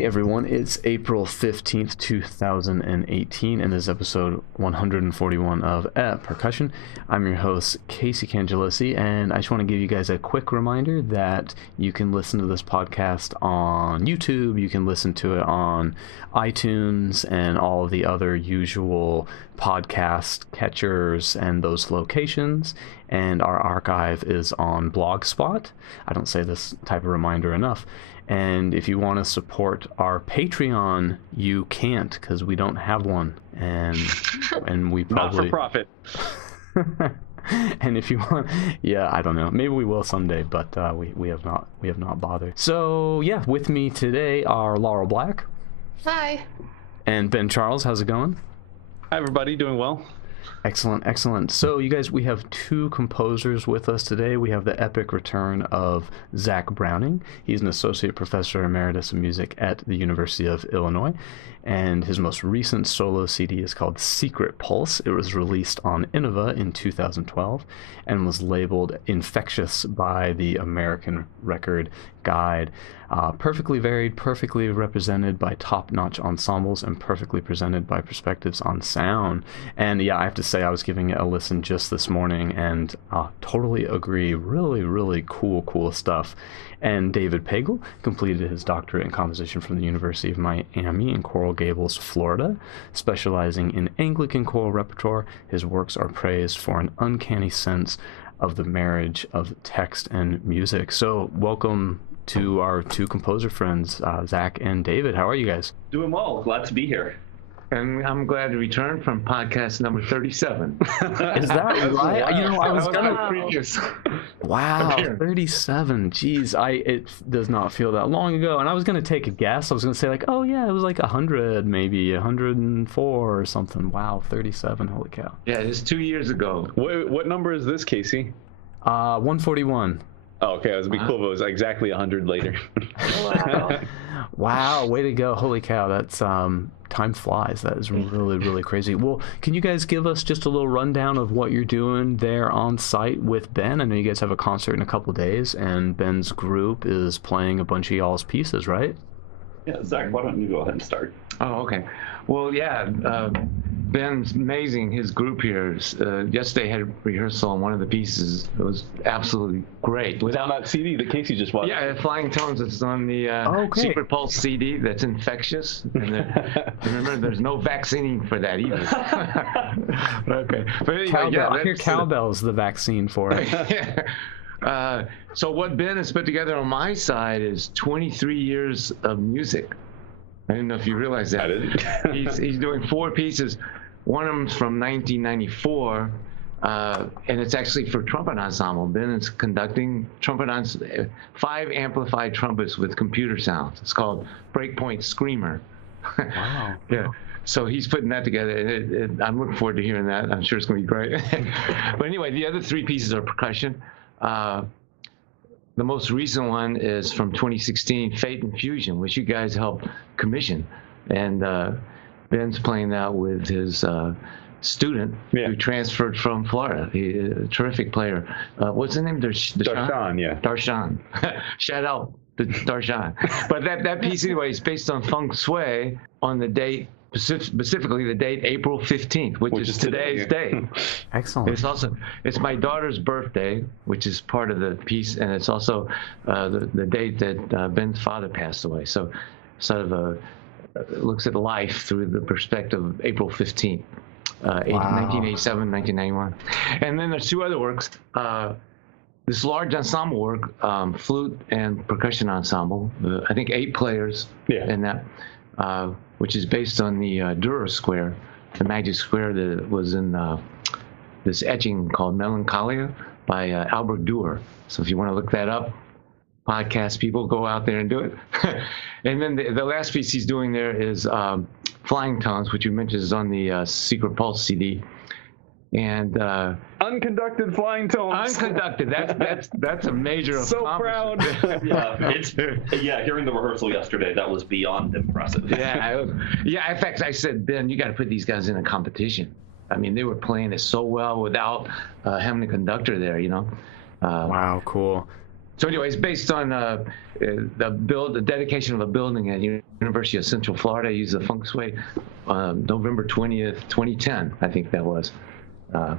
Hey everyone, it's April 15th, 2018, and this is episode 141 of Percussion. I'm your host, Casey Cangelisi, and I just want to give you guys a quick reminder that you can listen to this podcast on YouTube, you can listen to it on iTunes, and all of the other usual podcast catchers and those locations, and our archive is on Blogspot. I don't say this type of reminder enough. And if you want to support our Patreon, you can't because we don't have one, and we probably not for profit. And if you want, yeah, I don't know, maybe we will someday, but we have not bothered. So yeah, with me today are Laurel Black. Hi. And Ben Charles. How's it going? Hi everybody, doing well. Excellent. So you guys, we have two composers with us today. We have the epic return of Zack Browning. He's an associate professor emeritus of music at the University of Illinois, and his most recent solo CD is called Secret Pulse. It was released on Innova in 2012 and was labeled Infectious by the American Record Guide. Perfectly varied, perfectly represented by top-notch ensembles, and perfectly presented by perspectives on sound. And yeah, I have to say, I was giving it a listen just this morning, and totally agree. Really cool stuff. And David Pegel completed his doctorate in composition from the University of Miami in Coral Gables, Florida, specializing in Anglican choral repertoire. His works are praised for an uncanny sense of the marriage of text and music. So welcome to our two composer friends, Zack and David. How are you guys? Doing well. Glad to be here. And I'm glad to return from podcast number 37. Is that right? You know, I was gonna. Previous. Wow, 37. Jeez, it does not feel that long ago. And I was gonna take a guess. I was gonna say like, oh yeah, it was like 100, maybe 104 or something. Wow, 37. Holy cow. Yeah, it's 2 years ago. What number is this, Casey? 141. Oh, okay, it was cool if it was exactly 100 later. Wow, way to go. Holy cow, that's time flies. That is really crazy. Well, can you guys give us just a little rundown of what you're doing there on site with Ben? I know you guys have a concert in a couple days, and Ben's group is playing a bunch of y'all's pieces, right? Yeah, Zack, why don't you go ahead and start? Oh, okay. Well, yeah, Ben's amazing. His group here, yesterday had rehearsal on one of the pieces. It was absolutely great. Was on that CD that Casey just watched? Yeah, Flying Tones is on the Secret Pulse CD that's infectious. And remember, there's no vaccine for that either. Okay. But anyway, I hear cowbell's the vaccine for it. Yeah. So what Ben has put together on my side is 23 years of music. I didn't know if you realize that. He's doing 4 pieces. One of them's from 1994, and it's actually for trumpet ensemble. Ben is conducting 5 amplified trumpets with computer sounds. It's called Breakpoint Screamer. Wow. Yeah. So he's putting that together. I'm looking forward to hearing that. I'm sure it's going to be great. But anyway, the other 3 pieces are percussion. The most recent one is from 2016, Fate and Fusion, which you guys helped commission. And Ben's playing that with his student who transferred from Florida. He's a terrific player. What's his name? Darshan, yeah. Darshan. Shout out to Darshan. But that piece, anyway, is based on Feng Shui on the date, specifically the date April 15th, which is today's day. Excellent. It's my daughter's birthday, which is part of the piece, and it's also the date that Ben's father passed away. So sort of looks at life through the perspective of April 15th, 1987, 1991. And then there's 2 other works. This large ensemble work, flute and percussion ensemble, I think 8 players in that, which is based on the Dürer square, the magic square that was in this etching called Melancholia by Albert Dürer. So if you want to look that up, podcast people, go out there and do it. And then the last piece he's doing there is Flying Tones, which you mentioned is on the Secret Pulse CD. And unconducted Flying Tones. Unconducted. That's a major so proud. Hearing the rehearsal yesterday, that was beyond impressive. In fact, I said, Ben, you got to put these guys in a competition. I mean, they were playing it so well without having a conductor there, you know. Wow, cool. So anyway, it's based on the dedication of a building at University of Central Florida. I used the Feng Shui, November 20th, 2010, I think that was. Thad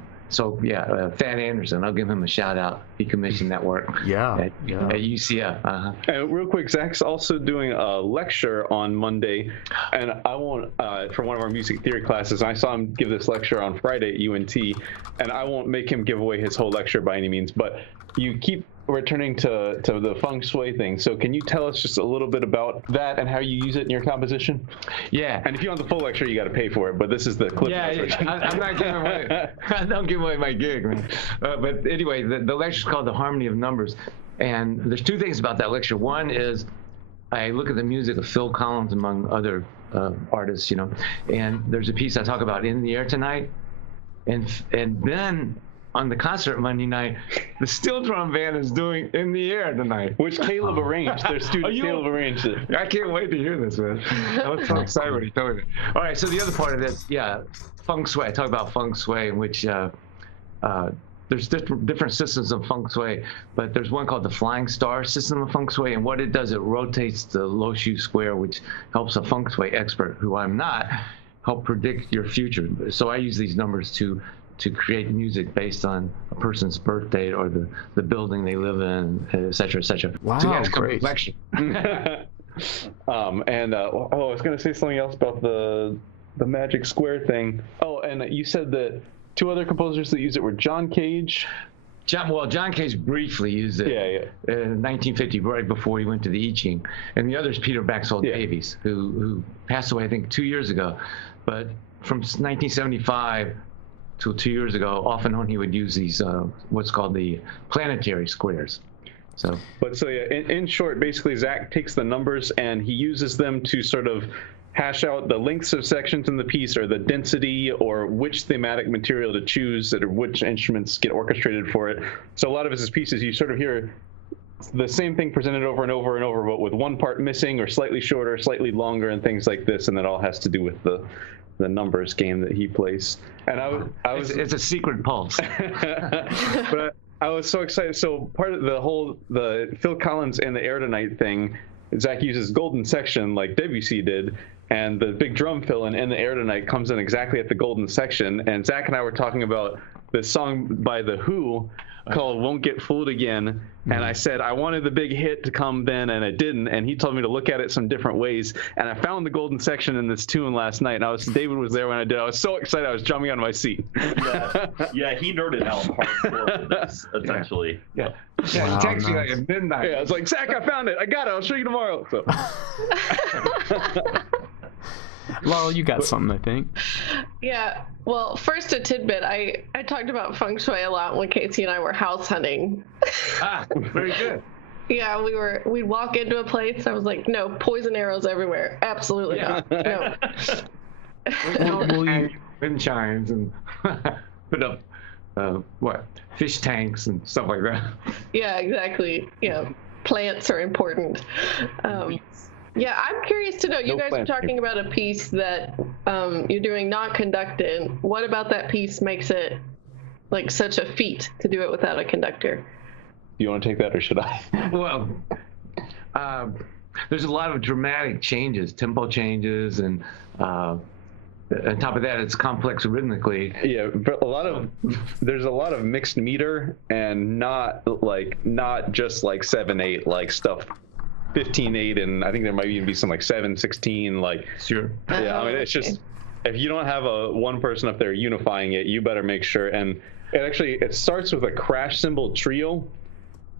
Anderson, I'll give him a shout out. He commissioned that work at UCF. And real quick, Zach's also doing a lecture on Monday, and I won't, for one of our music theory classes, I saw him give this lecture on Friday at UNT, and I won't make him give away his whole lecture by any means, but you keep returning to the Feng Shui thing. So can you tell us just a little bit about that and how you use it in your composition? Yeah. And if you want the full lecture, you got to pay for it, but this is the clip. I'm not giving away. I don't give away my gig, man. But anyway, the lecture is called The Harmony of Numbers. And there's two things about that lecture. One is I look at the music of Phil Collins, among other artists, and there's a piece I talk about, In the Air Tonight. And then on the concert Monday night, the steel drum band is doing In the Air Tonight. Which Caleb arranged. Their student Caleb arranged it. I can't wait to hear this, man. I was so excited when he told me that. All right, so the other part of this, Feng Shui. I talk about Feng Shui, in which there's different systems of Feng Shui, but there's one called the Flying Star system of Feng Shui, and what it does, it rotates the Lo Shu square, which helps a Feng Shui expert, who I'm not, help predict your future. So I use these numbers to create music based on a person's birth date or the building they live in, et cetera, et cetera. Wow, so that's great. Lecture. I was going to say something else about the magic square thing. Oh, and you said that two other composers that used it were John Cage. John Cage briefly used it in 1950, right before he went to the I Ching. And the other is Peter Maxwell Davies, who passed away, I think, 2 years ago. But from 1975 till 2 years ago, off and on, he would use these what's called the planetary squares. In short, basically Zack takes the numbers and he uses them to sort of hash out the lengths of sections in the piece, or the density, or which thematic material to choose, or which instruments get orchestrated for it. So a lot of his pieces, you sort of hear the same thing presented over and over and over, but with one part missing, or slightly shorter, slightly longer, and things like this, and that all has to do with the numbers game that he plays. And it's a secret pulse. But I was so excited. So part of the Phil Collins and the Air Tonight thing, Zack uses golden section like Debussy did, and the big drum fill in the Air Tonight comes in exactly at the golden section. And Zack and I were talking about this song by The Who called Won't Get Fooled Again. And I said I wanted the big hit to come then, and it didn't. And he told me to look at it some different ways. And I found the golden section in this tune last night. And David was there when I did. I was so excited, I was jumping out of my seat. Yeah, he nerded out hardcore with this, essentially. Yeah, he texted me like at midnight. Yeah, I was like, Zack, I found it. I got it. I'll show you tomorrow. So. Laurel, you got something, I think. Yeah. Well, first a tidbit. I talked about Feng Shui a lot when Casey and I were house hunting. Very good. Yeah, we'd walk into a place. I was like, no, poison arrows everywhere. Absolutely not. No. Wind chimes and put up fish tanks and stuff like that. Yeah, exactly. Plants are important. Yeah, I'm curious to know, you guys are talking about a piece that you're doing not conducted. What about that piece makes it like such a feat to do it without a conductor? You want to take that, or should I? Well, there's a lot of dramatic changes, tempo changes, and on top of that, it's complex rhythmically. Yeah, but there's a lot of mixed meter, and not just like 7/8 like stuff. 15/8, and I think there might even be some like 7/16, like. Sure. Yeah, I mean, it's just, if you don't have one person up there unifying it, you better make sure. And it starts with a crash cymbal trio,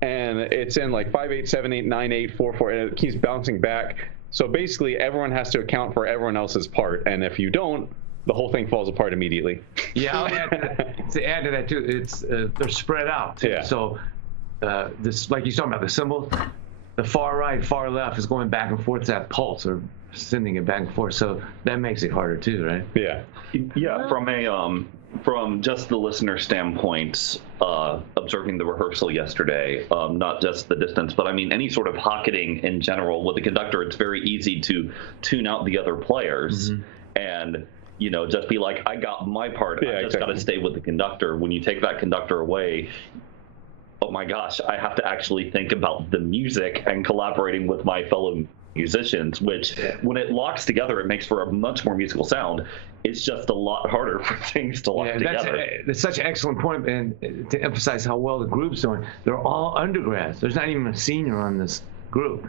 and it's in like 5/8, 7/8, 9/8, 4/4, and it keeps bouncing back. So basically, everyone has to account for everyone else's part, and if you don't, the whole thing falls apart immediately. Yeah, I'll to add to that too, it's they're spread out too. Yeah. So this, like you talking about the cymbals. The far right, far left is going back and forth to that pulse, or sending it back and forth. So that makes it harder too, right? Yeah. Yeah. From just the listener standpoint, observing the rehearsal yesterday, not just the distance, but I mean any sort of pocketing in general with the conductor, it's very easy to tune out the other players and just be like, I got my part. Yeah, I just got to stay with the conductor. When you take that conductor away, oh my gosh, I have to actually think about the music and collaborating with my fellow musicians, which when it locks together, it makes for a much more musical sound. It's just a lot harder for things to lock together. That's such an excellent point, and to emphasize how well the group's doing, they're all undergrads. There's not even a senior on this group.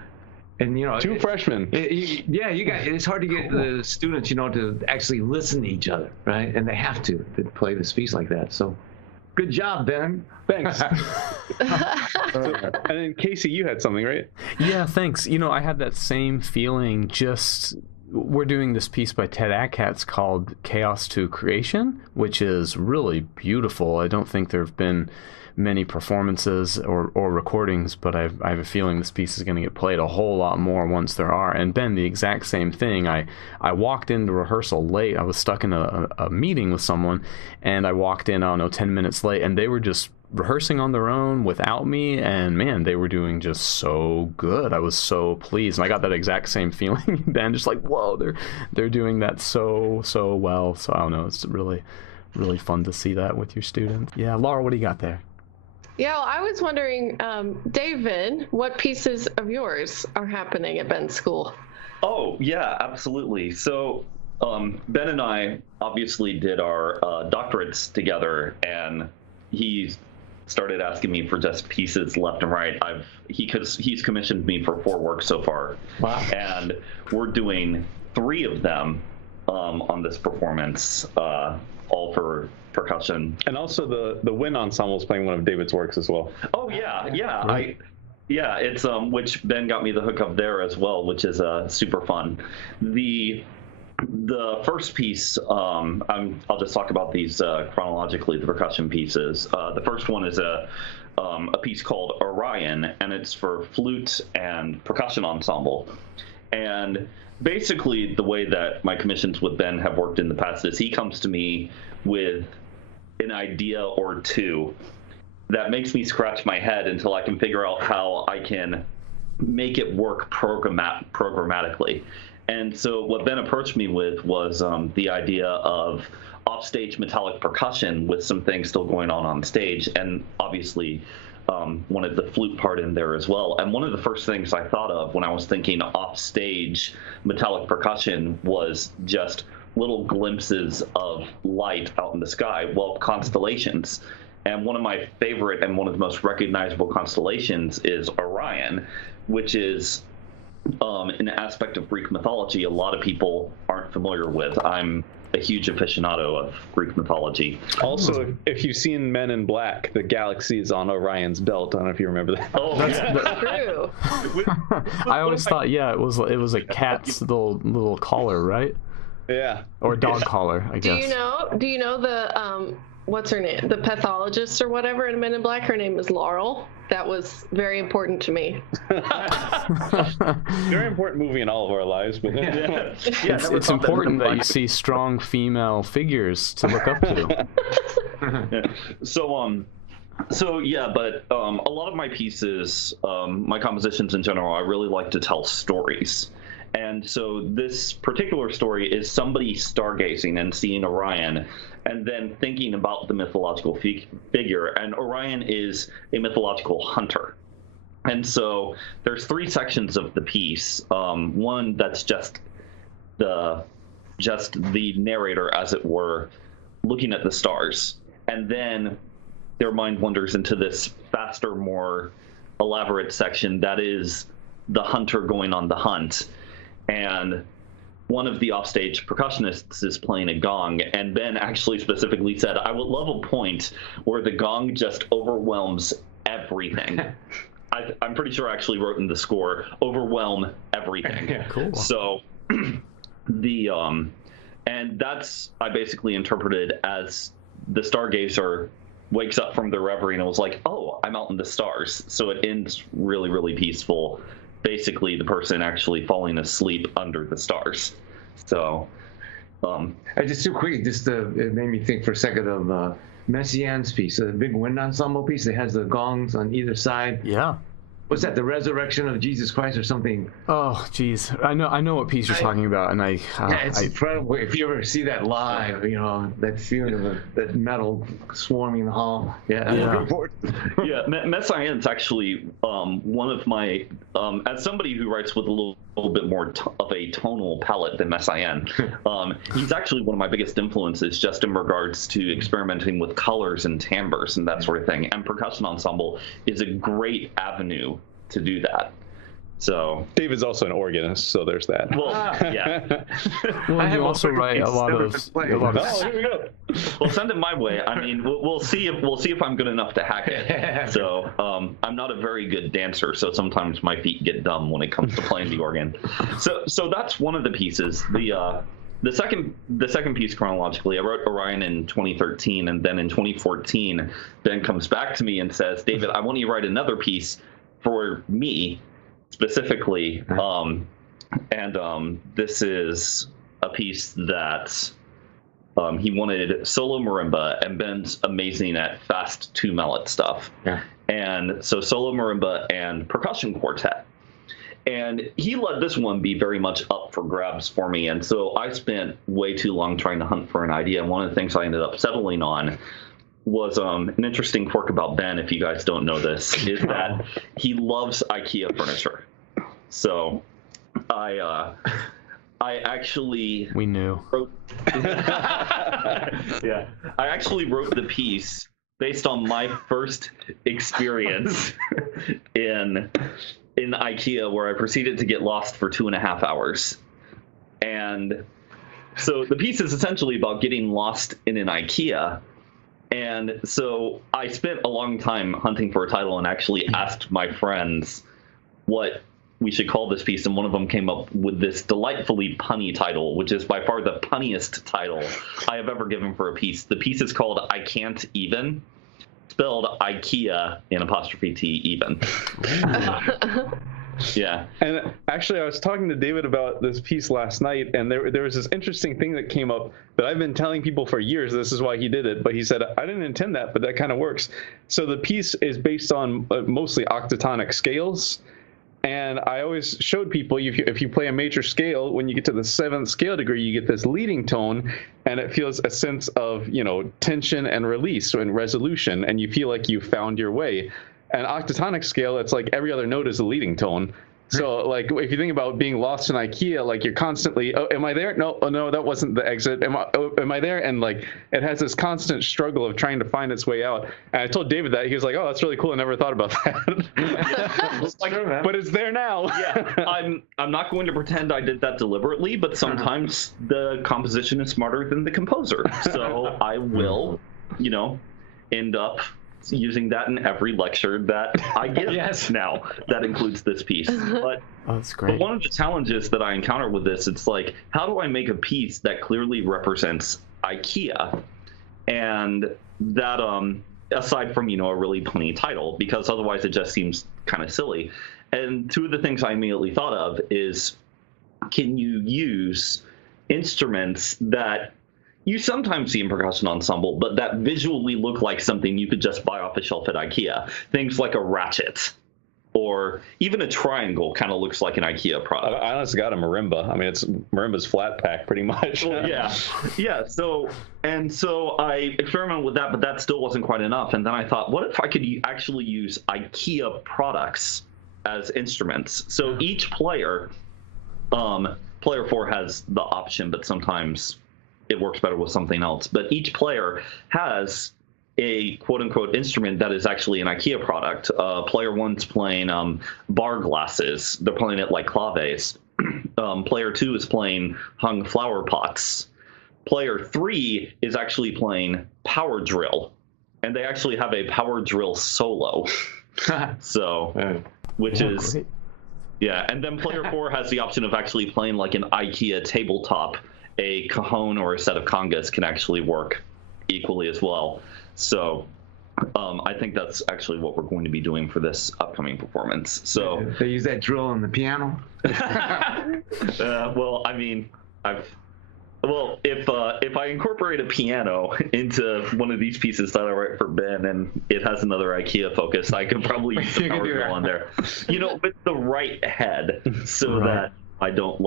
And, you know, 2 freshmen. It's hard to get the students, you know, to actually listen to each other, right? And they have to play this piece like that. So, good job, Ben. Thanks. And then Casey, you had something, right? Yeah, thanks. You know, I had that same feeling. We're doing this piece by Ted Akatz called Chaos to Creation, which is really beautiful. I don't think there have been many performances or recordings, but I have a feeling this piece is going to get played a whole lot more once there are. And Ben, the exact same thing. I walked into rehearsal late. I was stuck in a meeting with someone, and I walked in, I don't know, 10 minutes late, and they were just rehearsing on their own without me, and man, they were doing just so good. I was so pleased, and I got that exact same feeling, Ben, just like, whoa, they're doing that so well. So I don't know, it's really fun to see that with your students. Yeah, Laura, what do you got there? Yeah, well, I was wondering, David, what pieces of yours are happening at Ben's school? Oh, yeah, absolutely. So Ben and I obviously did our doctorates together, and he started asking me for just pieces left and right. He's commissioned me for 4 works so far. Wow. And we're doing 3 of them on this performance, all for percussion. And also the wind ensemble is playing one of David's works as well. Oh yeah. Right. It's which Ben got me the hookup there as well, which is super fun. The first piece, I'll just talk about these chronologically, the percussion pieces. The first one is a piece called Orion, and it's for flute and percussion ensemble. And basically, the way that my commissions with Ben have worked in the past is he comes to me with an idea or 2 that makes me scratch my head until I can figure out how I can make it work programmatically. And so what Ben approached me with was the idea of offstage metallic percussion with some things still going on stage, and obviously wanted the flute part in there as well. And one of the first things I thought of when I was thinking offstage metallic percussion was just little glimpses of light out in the sky, well, constellations. And one of my favorite and one of the most recognizable constellations is Orion, which is an aspect of Greek mythology a lot of people aren't familiar with. I'm a huge aficionado of Greek mythology. Also, if you've seen Men in Black, the galaxy is on Orion's belt. I don't know if you remember that. Oh, That's true. I always thought, it was a cat's little collar, right? Yeah. Or a dog collar, I guess. Do you know the what's her name? The pathologist or whatever in Men in Black? Her name is Laurel. That was very important to me. Very important movie in all of our lives, but it's important that you see strong female figures to look up to. But a lot of my pieces, my compositions in general, I really like to tell stories. And so this particular story is somebody stargazing and seeing Orion and then thinking about the mythological figure. And Orion is a mythological hunter. And so there's 3 sections of the piece. One that's just the narrator, as it were, looking at the stars. And then their mind wanders into this faster, more elaborate section that is the hunter going on the hunt. And one of the offstage percussionists is playing a gong, and Ben actually specifically said, I would love a point where the gong just overwhelms everything. I'm pretty sure I actually wrote in the score, overwhelm everything. Yeah, cool. So and that's, I basically interpreted as the stargazer wakes up from their reverie and it was like, oh, I'm out in the stars. So it ends really, really peaceful. Basically the person actually falling asleep under the stars. So just too quick, it made me think for a second of Messiaen's piece, the big wind ensemble piece that has the gongs on either side. Yeah. Was that the resurrection of Jesus Christ or something? Oh, geez, I know what piece you're talking about, and it's incredible. If you ever see that live, that feeling of that metal swarming the hall. Yeah. Yeah, Messiaen's actually one of my, as somebody who writes with a little bit more of a tonal palette than Messiaen, he's actually one of my biggest influences just in regards to experimenting with colors and timbres and that sort of thing. And Percussion Ensemble is a great avenue to do that. So David's also an organist, so there's that. Well, yeah. Well, you also write a lot of. Oh, here we go. Well, send it my way. I mean, we'll see if I'm good enough to hack it. So I'm not a very good dancer, so sometimes my feet get dumb when it comes to playing the organ. So that's one of the pieces. The second piece chronologically, I wrote Orion in 2013, and then in 2014, Ben comes back to me and says, "David, I want you to write another piece for me specifically, and this is a piece that he wanted solo marimba, and Ben's amazing at fast 2-mallet stuff, and so solo marimba and percussion quartet." And he let this one be very much up for grabs for me, and so I spent way too long trying to hunt for an idea. And one of the things I ended up settling on was an interesting quirk about Ben, if you guys don't know this, is that he loves IKEA furniture. So I actually we knew. Yeah, I actually wrote the piece based on my first experience in IKEA, where I proceeded to get lost for 2.5 hours. And so the piece is essentially about getting lost in an IKEA. And so I spent a long time hunting for a title and actually asked my friends what we should call this piece, and one of them came up with this delightfully punny title, which is by far the punniest title I have ever given for a piece. The piece is called I Can't Even, spelled IKEA in apostrophe T even. Yeah. And actually, I was talking to David about this piece last night, and there was this interesting thing that came up that I've been telling people for years. This is why he did it, but he said, I didn't intend that, but that kind of works. So the piece is based on mostly octatonic scales. And I always showed people, if you play a major scale, when you get to the 7th scale degree, you get this leading tone, and it feels a sense of, tension and release and resolution, and you feel like you found your way. An octatonic scale, it's like every other note is a leading tone. So, like, if you think about being lost in IKEA, like, you're constantly, oh, am I there? No, oh, no, that wasn't the exit. Am I there? And, like, it has this constant struggle of trying to find its way out. And I told David that. He was like, oh, that's really cool. I never thought about that. But it's there now. Yeah, I'm not going to pretend I did that deliberately, but sometimes the composition is smarter than the composer. So I will, end up using that in every lecture that I give. Yes. Now that includes this piece. But that's great. But one of the challenges that I encounter with this, it's like, how do I make a piece that clearly represents IKEA, and that aside from a really punny title, because otherwise it just seems kind of silly. And two of the things I immediately thought of is, can you use instruments that you sometimes see in percussion ensemble, but that visually look like something you could just buy off a shelf at IKEA? Things like a ratchet, or even a triangle kind of looks like an IKEA product. I honestly got a marimba. I mean, it's marimba's flat pack pretty much. Well, yeah. So I experimented with that, but that still wasn't quite enough. And then I thought, what if I could actually use IKEA products as instruments? So each player, player 4 has the option, but sometimes it works better with something else. But each player has a quote-unquote instrument that is actually an IKEA product. Player 1's playing bar glasses. They're playing it like claves. Player 2 is playing hung flower pots. Player 3 is actually playing power drill, and they actually have a power drill solo. So, which is great. Yeah, and then player 4 has the option of actually playing like an IKEA tabletop. A cajon or a set of congas can actually work equally as well. So I think that's actually what we're going to be doing for this upcoming performance. So they use that drill on the piano. Well, I mean, Well, if I incorporate a piano into one of these pieces that I write for Ben, and it has another IKEA focus, I could probably use the power drill on there. With the right head, so that I don't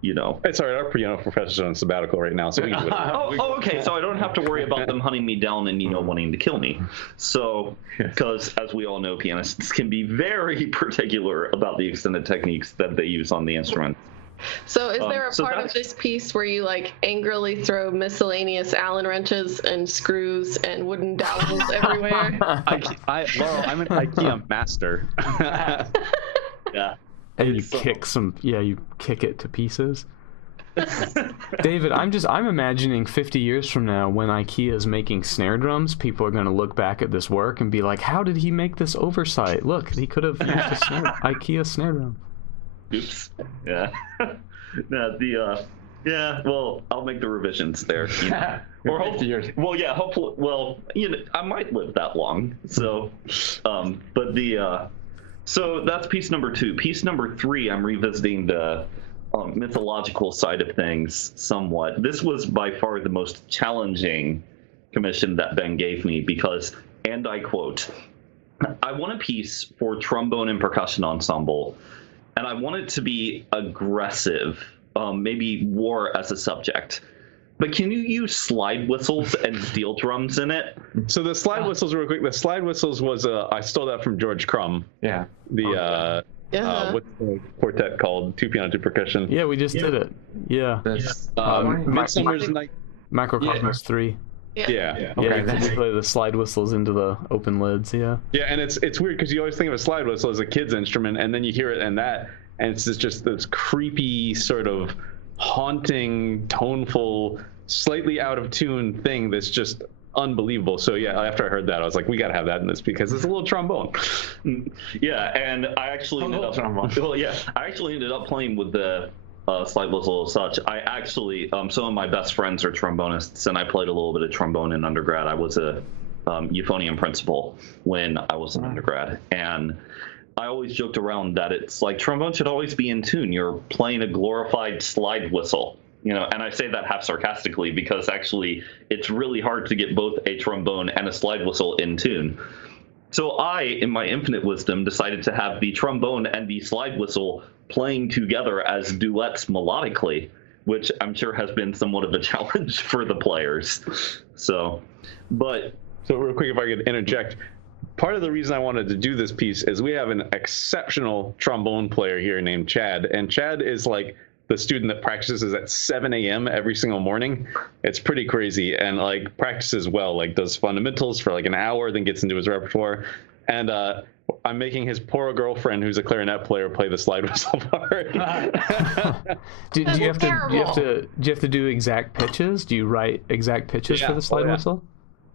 It's all right. Our piano professor's on sabbatical right now, so we can do it. Okay. So I don't have to worry about them hunting me down and wanting to kill me. So, because as we all know, pianists can be very particular about the extended techniques that they use on the instrument. So is there a part of this piece where you angrily throw miscellaneous Allen wrenches and screws and wooden dowels everywhere? Laurel, I'm an IKEA master. Yeah. And you kick it to pieces. David, I'm imagining 50 years from now when IKEA is making snare drums, people are going to look back at this work and be like, how did he make this oversight? Look, he could have used a IKEA snare drum. Oops. Yeah. Well, I'll make the revisions there. Or hopefully, hopefully, I might live that long. So, so that's piece number 2. Piece number 3, I'm revisiting the mythological side of things somewhat. This was by far the most challenging commission that Ben gave me because, and I quote, I want a piece for trombone and percussion ensemble, and I want it to be aggressive, maybe war as a subject. But can you use slide whistles and steel drums in it? So the slide whistles, real quick. The slide whistles was I stole that from George Crumb. Yeah. What's the quartet called? 2 piano, 2 percussion. Yeah, we just did it. Yeah. Midsummer's Night. Macrocosmos 3. Yeah. Okay. You play the slide whistles into the open lids. Yeah. Yeah, and it's weird because you always think of a slide whistle as a kid's instrument, and then you hear it and it's just this creepy sort of haunting, toneful, slightly out of tune thing that's just unbelievable. So yeah, after I heard that, I was like, we gotta have that in this because it's a little trombone. Yeah, and I actually ended up playing with the slide whistle as such. I actually some of my best friends are trombonists, and I played a little bit of trombone in undergrad. I was a euphonium principal when I was an undergrad, and I always joked around that it's like trombone should always be in tune. You're playing a glorified slide whistle, and I say that half sarcastically because actually it's really hard to get both a trombone and a slide whistle in tune. So I, in my infinite wisdom, decided to have the trombone and the slide whistle playing together as duets melodically, which I'm sure has been somewhat of a challenge for the players. So real quick, if I could interject, part of the reason I wanted to do this piece is we have an exceptional trombone player here named Chad, and Chad is like the student that practices at 7 a.m. every single morning. It's pretty crazy, and practices well, does fundamentals for an hour, then gets into his repertoire. And I'm making his poor girlfriend, who's a clarinet player, play the slide whistle part. do you have to do exact pitches? Do you write exact pitches for the slide whistle?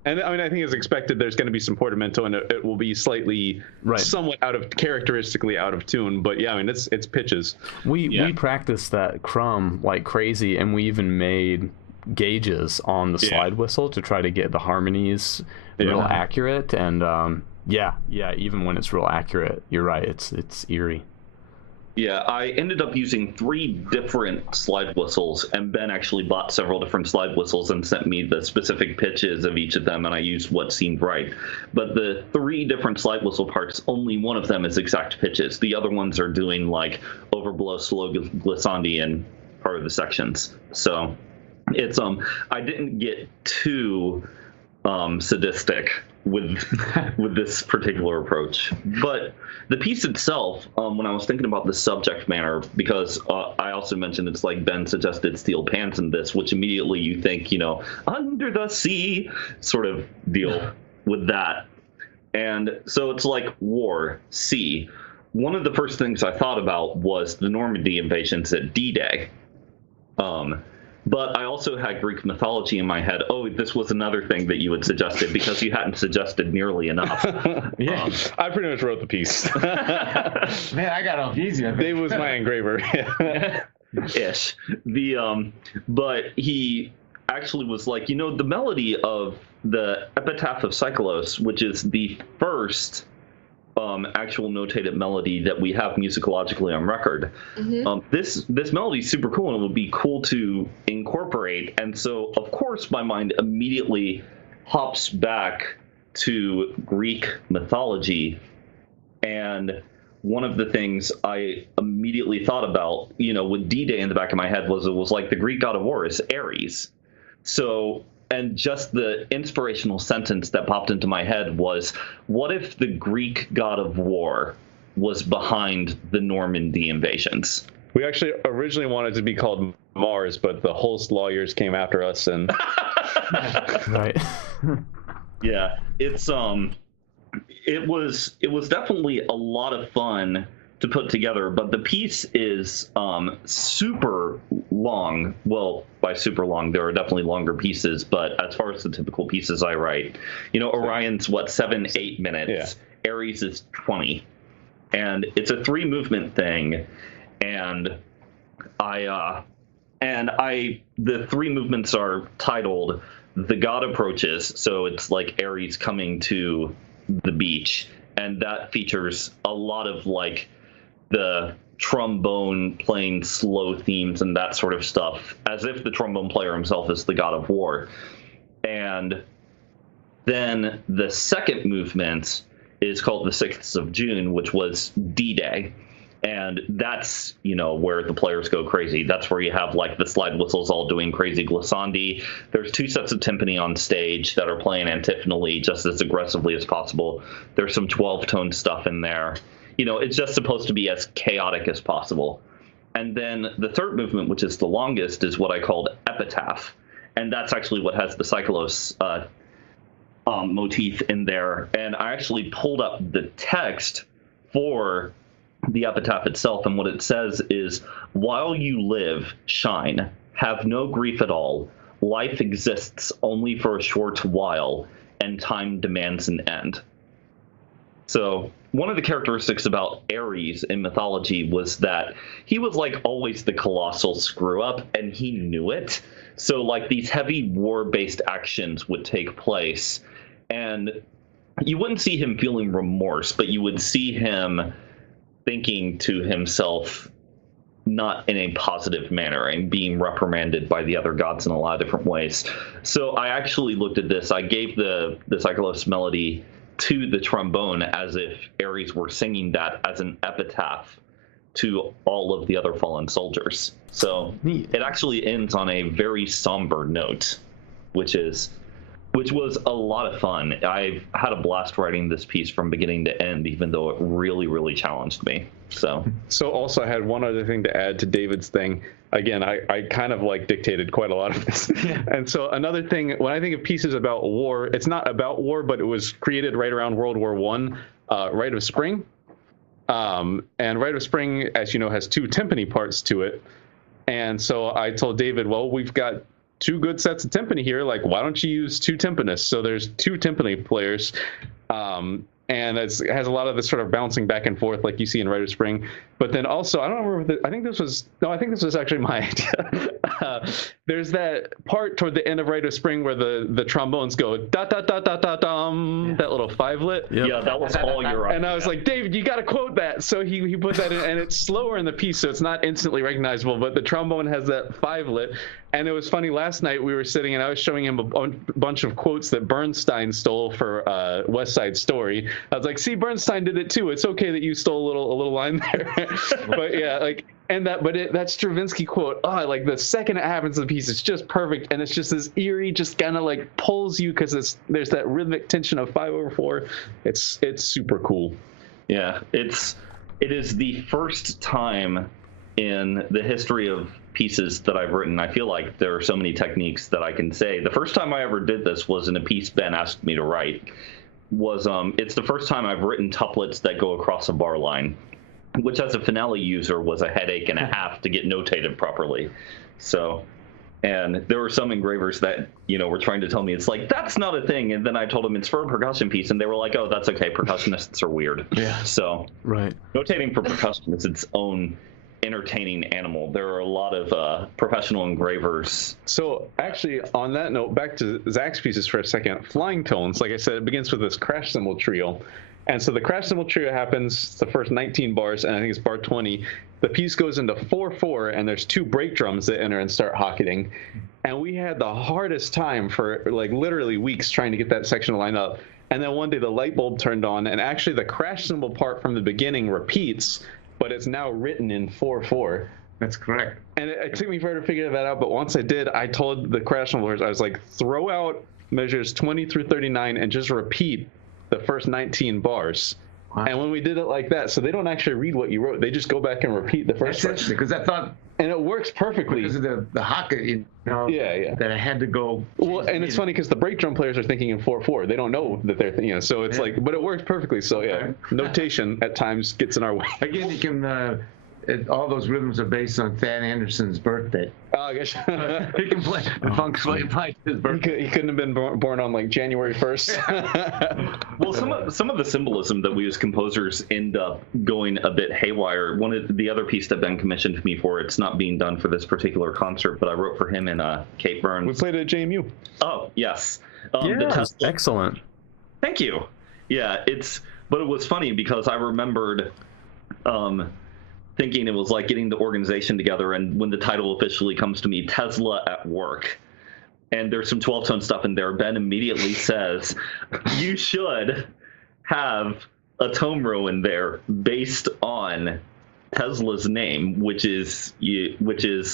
And I mean, I think as expected, there's going to be some portamento, and it will be slightly, somewhat characteristically out of tune. But yeah, I mean, it's pitches. We practiced that crumb like crazy, and we even made gauges on the slide whistle to try to get the harmonies real accurate. And even when it's real accurate, you're right. It's eerie. Yeah, I ended up using 3 different slide whistles, and Ben actually bought several different slide whistles and sent me the specific pitches of each of them, and I used what seemed right. But the 3 different slide whistle parts, only one of them is exact pitches. The other ones are doing overblow, slow glissandi, and part of the sections. So it's I didn't get too sadistic with this particular approach. But the piece itself, when I was thinking about the subject matter, because I also mentioned it's like Ben suggested steel pans in this, which immediately you think, under the sea sort of deal with that. And so it's like war, sea. One of the first things I thought about was the Normandy invasions at D-Day. But I also had Greek mythology in my head. Oh, this was another thing that you had suggested because you hadn't suggested nearly enough. I pretty much wrote the piece. Man, I got off easy. Dave was my engraver. Ish. But he actually was like, the melody of the Epitaph of Psycholos, which is the first actual notated melody that we have musicologically on record. This melody is super cool, and it would be cool to incorporate. And so, of course, my mind immediately hops back to Greek mythology. And one of the things I immediately thought about, with D-Day in the back of my head was like the Greek god of war is Ares. So, and just the inspirational sentence that popped into my head was, what if the Greek god of war was behind the Normandy invasions? We actually originally wanted to be called Mars, but the Holst lawyers came after us and... Right. Yeah, it was definitely a lot of fun to put together, but the piece is super long. Well, by super long, there are definitely longer pieces, but as far as the typical pieces I write, Orion's 7-8 minutes, yeah. Ares is 20, and it's a 3-movement thing, and the 3 movements are titled "The God Approaches," so it's like Ares coming to the beach, and that features a lot of like the trombone playing slow themes and that sort of stuff, as if the trombone player himself is the god of war. And then the second movement is called the 6th of June, which was D-Day. And that's, where the players go crazy. That's where you have like the slide whistles all doing crazy glissandi. There's 2 sets of timpani on stage that are playing antiphonally just as aggressively as possible. There's some 12-tone stuff in there. It's just supposed to be as chaotic as possible. And then the third movement, which is the longest, is what I called epitaph. And that's actually what has the cyclos motif in there. And I actually pulled up the text for the epitaph itself, and what it says is, "While you live, shine, have no grief at all. Life exists only for a short while, and time demands an end." So one of the characteristics about Ares in mythology was that he was like always the colossal screw up, and he knew it. So like these heavy war-based actions would take place, and you wouldn't see him feeling remorse, but you would see him thinking to himself not in a positive manner and being reprimanded by the other gods in a lot of different ways. So I actually looked at this. I gave the cyclos melody to the trombone as if Ares were singing that as an epitaph to all of the other fallen soldiers. So it actually ends on a very somber note, which was a lot of fun. I've had a blast writing this piece from beginning to end, even though it really, really challenged me. So also I had one other thing to add to David's thing. Again, I kind of like dictated quite a lot of this. And so another thing, when I think of pieces about war, it's not about war, but it was created right around World War I, Rite of Spring. And Rite of Spring, as you know, has 2 timpani parts to it. And so I told David, well, we've got 2 good sets of timpani here. Like, why don't you use 2 timpanists? So there's 2 timpani players. And it has a lot of this sort of bouncing back and forth like you see in Rite of Spring. But then also, I don't remember, I think this was actually my idea. There's that part toward the end of Rite of Spring where the trombones go da da da da da dum, that little 5-lit. Yep. Yeah, that was all your idea. And I was like, David, you got to quote that. So he put that in, and it's slower in the piece, so it's not instantly recognizable, but the trombone has that 5-lit. And it was funny, last night we were sitting and I was showing him a bunch of quotes that Bernstein stole for West Side Story. I was like, see, Bernstein did it too. It's okay that you stole a little line there. But yeah, like, and that Stravinsky quote, like the second it happens in the piece, it's just perfect. And it's just this eerie, just kind of like pulls you because there's that rhythmic tension of 5/4. It's super cool. Yeah, it is the first time in the history of pieces that I've written. I feel like there are so many techniques that I can say. The first time I ever did this was in a piece Ben asked me to write. It's the first time I've written tuplets that go across a bar line, which as a finale user was a headache and a half to get notated properly. So, and there were some engravers that, were trying to tell me, it's like, that's not a thing. And then I told them it's for a percussion piece, and they were like, oh, that's okay. Percussionists are weird. Yeah. So, right. Notating for percussion is its own entertaining animal. There are a lot of professional engravers. So actually, on that note, back to Zack's pieces for a second. Flying tones, like I said, it begins with this crash cymbal trio. And so the crash cymbal trio happens, it's the first 19 bars, and I think it's bar 20. The piece goes into 4/4, and there's 2 break drums that enter and start hocketing. And we had the hardest time for like literally weeks trying to get that section to line up. And then one day the light bulb turned on, and actually the crash cymbal part from the beginning repeats, but it's now written in 4/4. That's correct. And it took me forever to figure that out, but once I did, I told the crash cymbalers, I was like, throw out measures 20 through 39 and just repeat the first 19 bars. Wow. And when we did it like that, so they don't actually read what you wrote, they just go back and repeat the first part. Because I thought, and it works perfectly because of the hockey, you know, that I had to go. Well, and it's funny because the break drum players are thinking in 4/4. They don't know that they're thinking, so it's like, but it works perfectly. So notation at times gets in our way. Again, you can. All those rhythms are based on Thad Anderson's birthday. Oh, I guess. He can play Feng Shui by his birthday. He couldn't have been born on like January 1st. Well, some of the symbolism that we as composers end up going a bit haywire. One of the other piece that Ben commissioned me for, it's not being done for this particular concert, but I wrote for him and Kate Burns. We played at JMU. Oh, yes. Excellent. Thank you. Yeah, but it was funny because I remembered thinking it was like getting the organization together, and when the title officially comes to me, Tesla at Work, and there's some 12-tone stuff in there, Ben immediately says, you should have a tone row in there based on Tesla's name, which is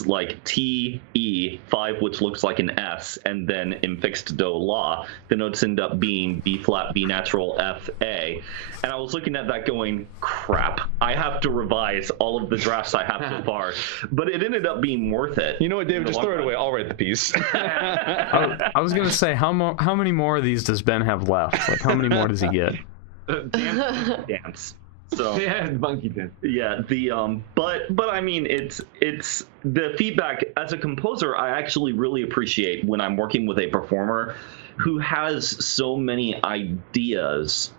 like TE5, which looks like an S, and then in fixed do la, the notes end up being B flat, B natural, F, A. And I was looking at that going, crap, I have to revise all of the drafts I have so far. But it ended up being worth it. You know what, David, just throw it away. I'll write the piece. I was going to say, how many more of these does Ben have left? Like, how many more does he get? Dance. So yeah, monkey did. Yeah, but I mean, it's the feedback as a composer. I actually really appreciate when I'm working with a performer who has so many ideas,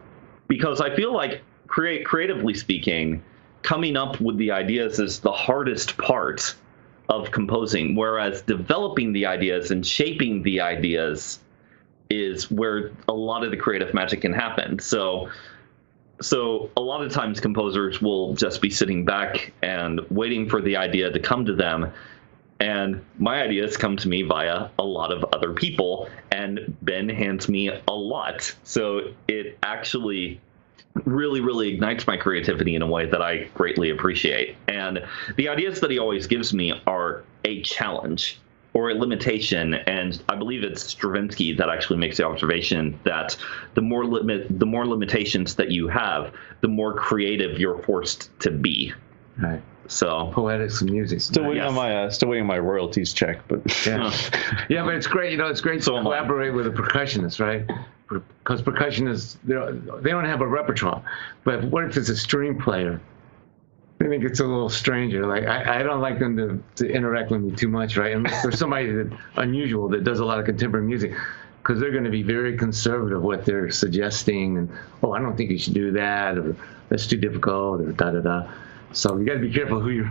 because I feel like creatively speaking, coming up with the ideas is the hardest part of composing, whereas developing the ideas and shaping the ideas is where a lot of the creative magic can happen. So a lot of times composers will just be sitting back and waiting for the idea to come to them. And my ideas come to me via a lot of other people, and Ben hands me a lot. So it actually really, really ignites my creativity in a way that I greatly appreciate. And the ideas that he always gives me are a challenge or a limitation, and I believe it's Stravinsky that actually makes the observation that the more limitations that you have, the more creative you're forced to be. Right. So poetics and music. Still waiting on my royalties check, but yeah, yeah, but it's great. You know, it's great to collaborate with a percussionist, right? Because percussionists, they don't have a repertoire. But what if it's a string player? I think it's a little stranger. Like I don't like them to interact with me too much, right? Unless there's somebody unusual that does a lot of contemporary music, because they're going to be very conservative what they're suggesting, and I don't think you should do that, or that's too difficult, or da da da. So you got to be careful who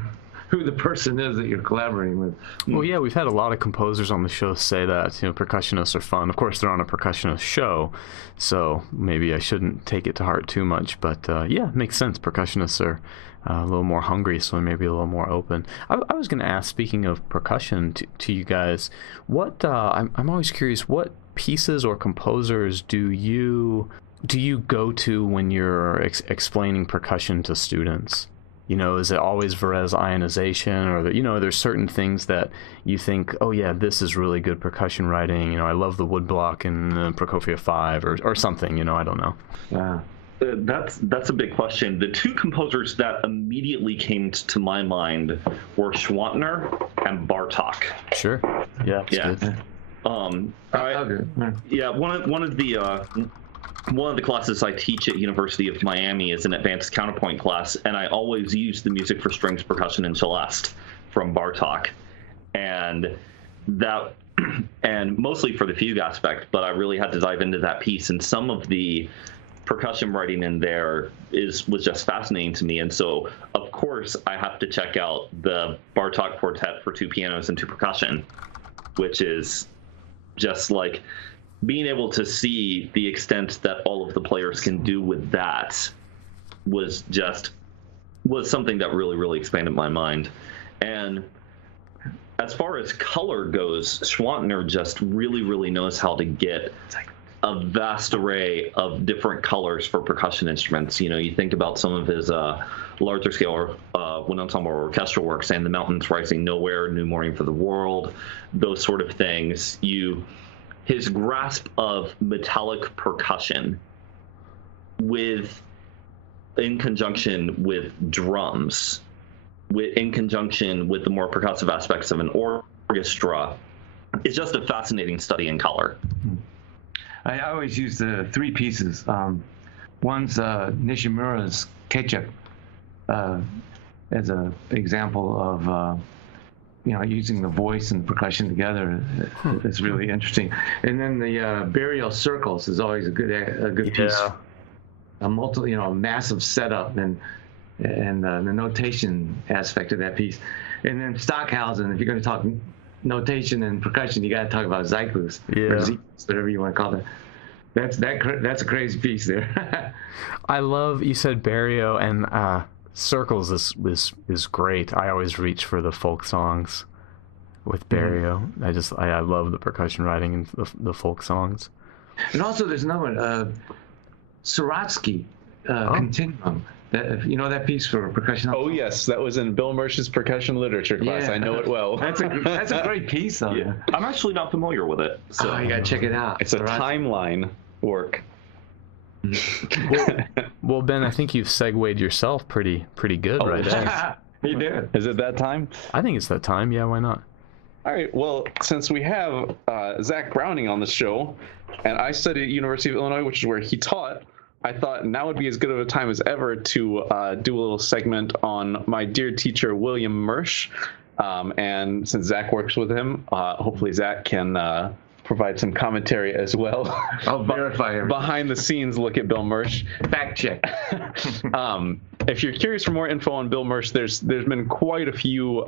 the person is that you're collaborating with. Well, yeah, we've had a lot of composers on the show say that, percussionists are fun. Of course, they're on a percussionist show, so maybe I shouldn't take it to heart too much. But yeah, it makes sense. Percussionists are a little more hungry, so maybe a little more open. I was going to ask, speaking of percussion, to you guys, what I'm always curious, what pieces or composers do you go to when you're explaining percussion to students? Is it always Varese ionization, or there's certain things that you think, oh yeah, this is really good percussion writing. I love the woodblock in Prokofiev 5 or something. I don't know. Wow. That's a big question. The two composers that immediately came to my mind were Schwantner and Bartók. Sure. Yeah. Yeah. Good. One of the classes I teach at University of Miami is an advanced counterpoint class, and I always use the music for strings, percussion, and celeste from Bartók, and mostly for the fugue aspect. But I really had to dive into that piece, and some of the percussion writing in there was just fascinating to me. And so, of course, I have to check out the Bartók Quartet for 2 pianos and 2 percussion, which is just like being able to see the extent that all of the players can do with that was something that really, really expanded my mind. And as far as color goes, Schwantner just really, really knows how to get a vast array of different colors for percussion instruments. You know, you think about some of his larger scale wind ensemble or orchestral works, and The Mountains Rising Nowhere, New Morning for the World, those sort of things. His grasp of metallic percussion in conjunction with drums, in conjunction with the more percussive aspects of an orchestra, is just a fascinating study in color. I always use the three pieces. One's Nishimura's Ketchup as an example of using the voice and percussion together. It's really interesting. And then the Burial Circles is always a good piece. A massive setup and the notation aspect of that piece. And then Stockhausen, if you're going to talk notation and percussion, you got to talk about Zeiklus, or Zeklus, whatever you want to call it. That's a crazy piece there. I love, you said Barrio, and Circles is great. I always reach for the folk songs with Barrio. I love the percussion writing and the folk songs. And also there's another one, Sorotsky, Continuum. That piece for percussion. Oh yes, that was in Bill Moersch's percussion literature class. Yeah. I know it well. That's a great piece, though. Yeah. I'm actually not familiar with it. So you gotta check it out. It's a timeline work. Well, Ben, I think you've segued yourself pretty good right there. You did. Is it that time? I think it's that time. Yeah, why not? All right. Well, since we have Zack Browning on the show, and I studied at University of Illinois, which is where he taught, I thought now would be as good of a time as ever to do a little segment on my dear teacher, William Moersch. And since Zack works with him, hopefully Zack can provide some commentary as well. I'll verify everything. Behind the scenes look at Bill Moersch. Fact check. If you're curious for more info on Bill Moersch, there's been quite a few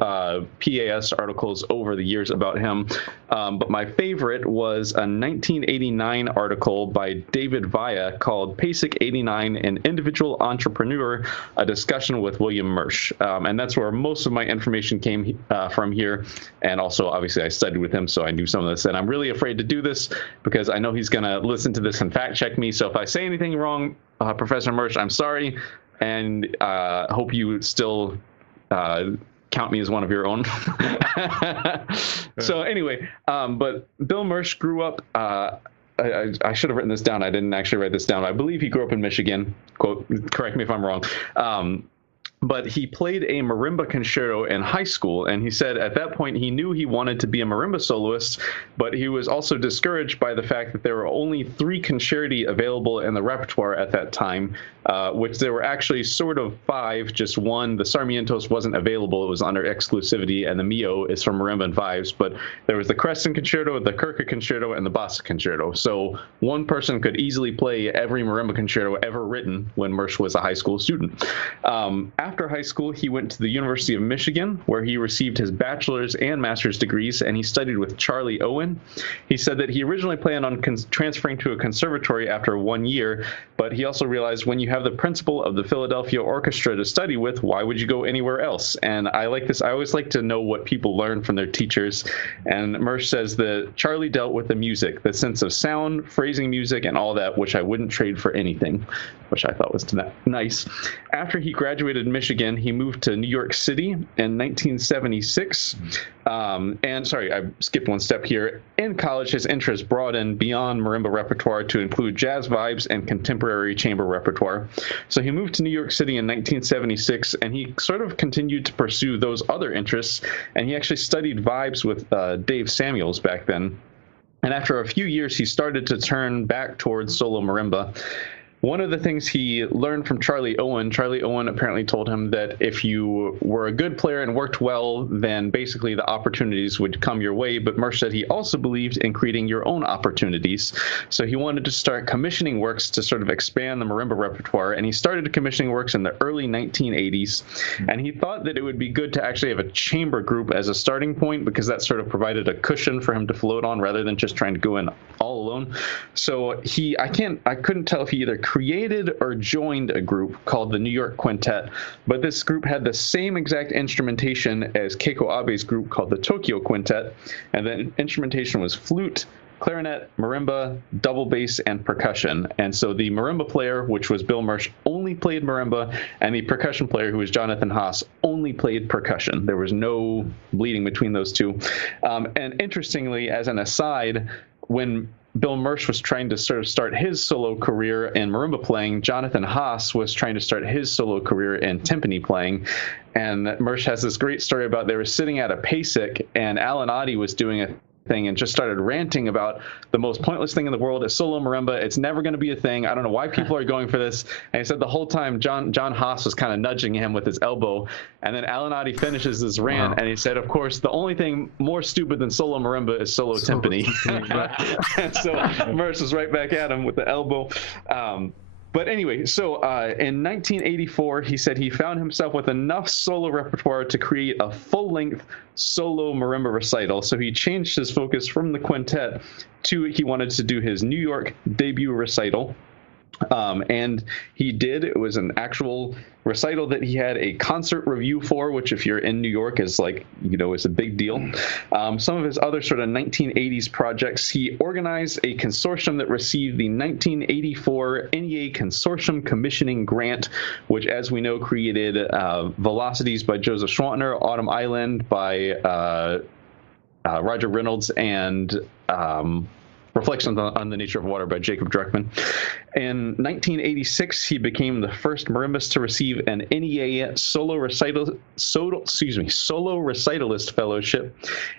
PAS articles over the years about him. But my favorite was a 1989 article by David Vaya called PASIC 89, An Individual Entrepreneur, a discussion with William Moersch. And that's where most of my information came from here. And also, obviously, I studied with him, so I knew some of this. And I'm really afraid to do this because I know he's going to listen to this and fact check me. So if I say anything wrong, Professor Moersch, I'm sorry. And hope you still count me as one of your own. So anyway, but Bill Moersch grew up, I should have written this down. I didn't actually write this down. I believe he grew up in Michigan. Quote, correct me if I'm wrong. But he played a marimba concerto in high school, and he said at that point he knew he wanted to be a marimba soloist, but he was also discouraged by the fact that there were only 3 concerti available in the repertoire at that time, which there were actually sort of 5, just one. The Sarmientos wasn't available. It was under exclusivity, and the Mio is from Marimba and Fives, but there was the Crescent Concerto, the Kirka Concerto, and the Bossa Concerto. So one person could easily play every marimba concerto ever written when Moersch was a high school student. After high school, he went to the University of Michigan, where he received his bachelor's and master's degrees, and he studied with Charlie Owen. He said that he originally planned on transferring to a conservatory after 1 year, but he also realized when you have the principal of the Philadelphia Orchestra to study with, why would you go anywhere else? And I like this. I always like to know what people learn from their teachers. And Moersch says that Charlie dealt with the music, the sense of sound, phrasing music, and all that, which I wouldn't trade for anything, which I thought was nice. After he graduated Michigan, he moved to New York City in 1976. And sorry, I skipped one step here. In college, his interests broadened beyond marimba repertoire to include jazz vibes and contemporary chamber repertoire. So he moved to New York City in 1976, and he sort of continued to pursue those other interests. And he actually studied vibes with Dave Samuels back then. And after a few years, he started to turn back towards solo marimba. one of the things he learned from Charlie Owen apparently told him that if you were a good player and worked well, then basically the opportunities would come your way. But Moersch said he also believed in creating your own opportunities. So he wanted to start commissioning works to sort of expand the marimba repertoire. And he started commissioning works in the early 1980s. And he thought that it would be good to actually have a chamber group as a starting point, because that sort of provided a cushion for him to float on rather than just trying to go in all alone. So I couldn't tell if he either created or joined a group called the New York Quintet, but this group had the same exact instrumentation as Keiko Abe's group called the Tokyo Quintet, and the instrumentation was flute, clarinet, marimba, double bass, and percussion. And so the marimba player, which was Bill Moersch, only played marimba, and the percussion player, who was Jonathan Haas, only played percussion. There was no bleeding between those two. And interestingly, as an aside, when Bill Moersch was trying to sort of start his solo career in marimba playing, Jonathan Haas was trying to start his solo career in timpani playing. And Moersch has this great story about they were sitting at a PASIC, and Alan Oddie was doing a thing and just started ranting about the most pointless thing in the world is solo marimba. It's never going to be a thing. I don't know why people are going for this. And he said the whole time John Haas was kind of nudging him with his elbow. And then Alan Oddie finishes this rant, and he said, of course, the only thing more stupid than solo marimba is solo timpani. And so Moersch was right back at him with the elbow. But anyway, so in 1984, he said he found himself with enough solo repertoire to create a full-length solo marimba recital. So he changed his focus from the quintet to he wanted to do his New York debut recital. And he did. It was an actual recital that he had a concert review for, which if you're in New York is like, is a big deal. Some of his other sort of 1980s projects, he organized a consortium that received the 1984 NEA Consortium Commissioning Grant, which, as we know, created Velocities by Joseph Schwantner, Autumn Island by Roger Reynolds, and Reflections on the Nature of Water by Jacob Druckmann. In 1986, he became the first marimbist to receive an NEA solo recitalist fellowship.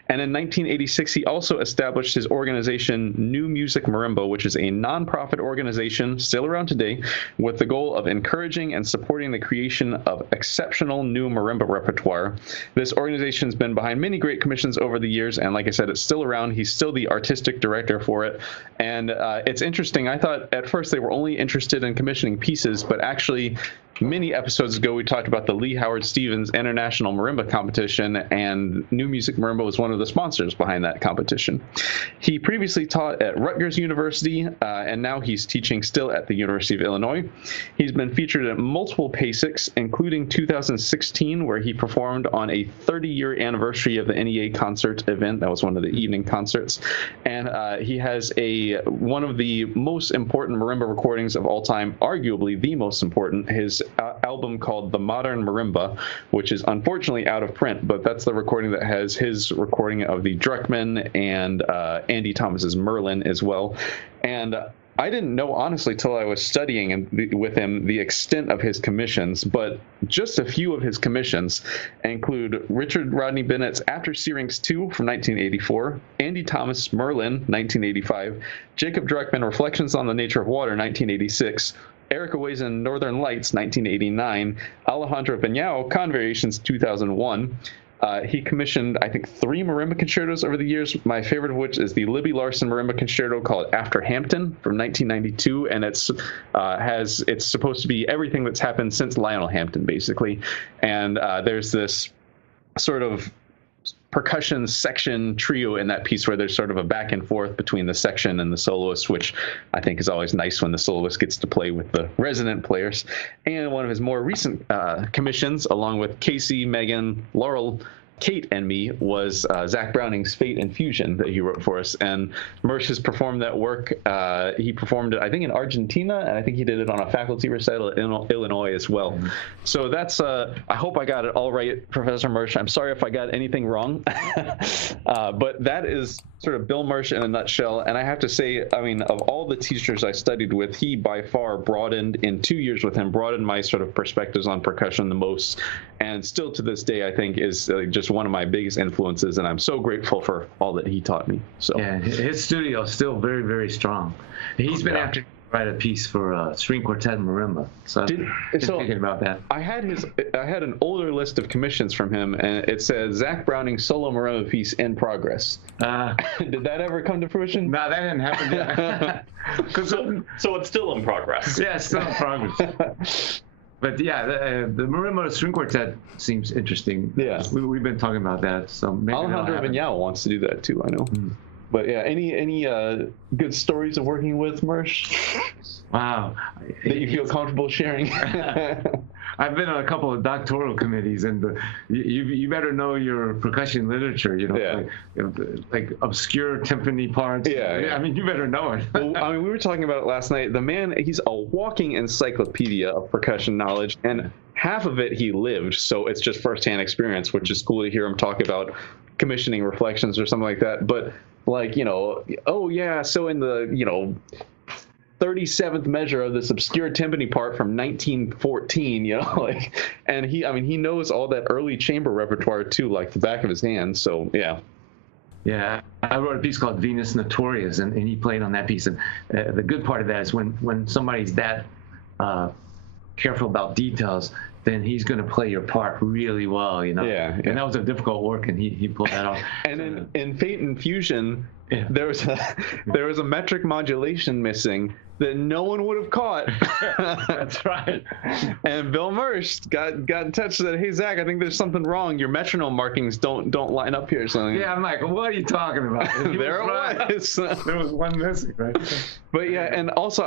And in 1986, he also established his organization, New Music Marimba, which is a nonprofit organization still around today, with the goal of encouraging and supporting the creation of exceptional new marimba repertoire. This organization has been behind many great commissions over the years, and like I said, it's still around. He's still the artistic director for it. And it's interesting. I thought at first they were only interested in commissioning pieces, but actually many episodes ago we talked about the Lee Howard Stevens International Marimba Competition, and New Music Marimba was one of the sponsors behind that competition. He previously taught at Rutgers University, and now he's teaching still at the University of Illinois. He's been featured at multiple PASICs, including 2016, where he performed on a 30-year anniversary of the NEA concert event. That was one of the evening concerts. And he has one of the most important marimba recordings of all time, arguably the most important, his album called The Modern Marimba, which is unfortunately out of print, but that's the recording that has his recording of the Druckmann and Andy Thomas's Merlin as well. And I didn't know, honestly, till I was studying with him the extent of his commissions, but just a few of his commissions include Richard Rodney Bennett's After Syrinx 2 from 1984, Andy Thomas Merlin, 1985, Jacob Druckmann Reflections on the Nature of Water, 1986, Eric Owazen Northern Lights, 1989, Alejandro Viñao Convariations, 2001. He commissioned, I think, 3 marimba concertos over the years, my favorite of which is the Libby Larsen marimba concerto called After Hampton from 1992, and it's supposed to be everything that's happened since Lionel Hampton, basically. And there's this sort of percussion section trio in that piece where there's sort of a back and forth between the section and the soloist, which I think is always nice when the soloist gets to play with the resident players. And one of his more recent commissions, along with Casey, Megan, Laurel, Kate, and me, was Zack Browning's Fate and Fusion that he wrote for us. And Moersch has performed that work. He performed it, I think, in Argentina, and I think he did it on a faculty recital in Illinois as well. Mm-hmm. So that's, I hope I got it all right, Professor Moersch. I'm sorry if I got anything wrong. But that is sort of Bill Moersch in a nutshell. And I have to say, I mean, of all the teachers I studied with, he by far broadened, in 2 years with him, broadened my sort of perspectives on percussion the most. And still to this day, I think is just one of my biggest influences. And I'm so grateful for all that he taught me. So yeah, his studio is still very, very strong. He's been after write a piece for string quartet and marimba. So thinking about that. I had an older list of commissions from him, and it says Zack Browning solo marimba piece in progress. Did that ever come to fruition? No, that didn't happen yet. So it's still in progress. Yeah, it's still in progress. But yeah, the marimba string quartet seems interesting. Yeah, we've been talking about that. So maybe Alejandro Viñao wants to do that too. I know. But yeah, any good stories of working with Moersch? Wow, that you feel comfortable sharing? I've been on a couple of doctoral committees, and you better know your percussion literature. Like obscure timpani parts. Yeah. I mean, you better know it. Well, I mean, we were talking about it last night. The man, he's a walking encyclopedia of percussion knowledge, and half of it he lived, so it's just firsthand experience, which is cool to hear him talk about commissioning reflections or something like that. But like, oh yeah, so in the 37th measure of this obscure timpani part from 1914, and he knows all that early chamber repertoire too, like the back of his hand. So yeah, I wrote a piece called Venus Notorious, and he played on that piece. And the good part of that is when somebody's that careful about details, then he's going to play your part really well, Yeah. And that was a difficult work, and he pulled that off. And in Fate and Fusion, there was a metric modulation missing that no one would have caught. That's right. And Bill Moersch got in touch and said, "Hey Zack, I think there's something wrong. Your metronome markings don't line up here." So yeah, I'm like, what are you talking about? There it was. There was one missing, right? But yeah, and also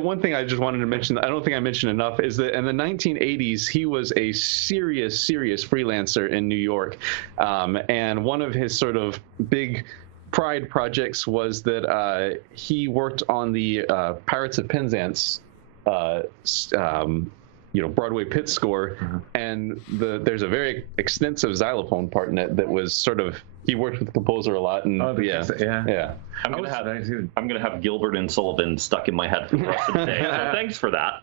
one thing I just wanted to mention, I don't think I mentioned enough, is that in the 1980s he was a serious freelancer in New York, and one of his sort of big pride projects was that he worked on the Pirates of Penzance Broadway pit score, and there's a very extensive xylophone part in it that was sort of, he worked with the composer a lot, and yeah. I'm gonna have Gilbert and Sullivan stuck in my head for the rest of the day. So thanks for that.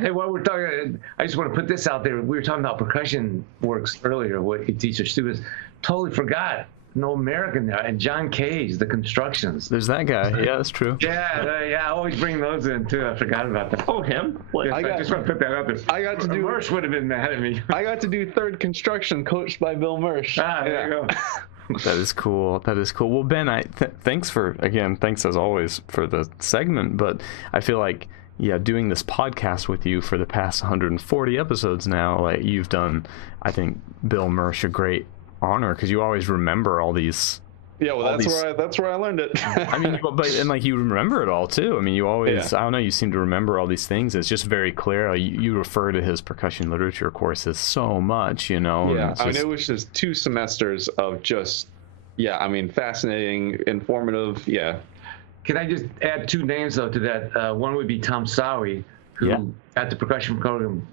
Hey, while we're talking, I just want to put this out there. We were talking about percussion works earlier, what you teach your students. Totally forgot. No American there, and John Cage, the Constructions. There's that guy. Yeah, that's true. Yeah, I always bring those in too. I forgot about that. Oh, him? I just want to put that out there. I got to do. Moersch would have been mad at me. I got to do Third Construction, coached by Bill Moersch. There you go. That is cool. Well, Ben, thanks as always for the segment. But I feel like, doing this podcast with you for the past 140 episodes now, like, you've done, I think, Bill Moersch a great honor, because you always remember all these. Yeah, well, that's where I learned it. I mean, and you remember it all too. I mean, you always, I don't know, you seem to remember all these things. It's just very clear. You refer to his percussion literature courses so much, Yeah, it was just 2 semesters of just, fascinating, informative. Yeah. Can I just add 2 names though to that? One would be Tom Sowie, who at the percussion program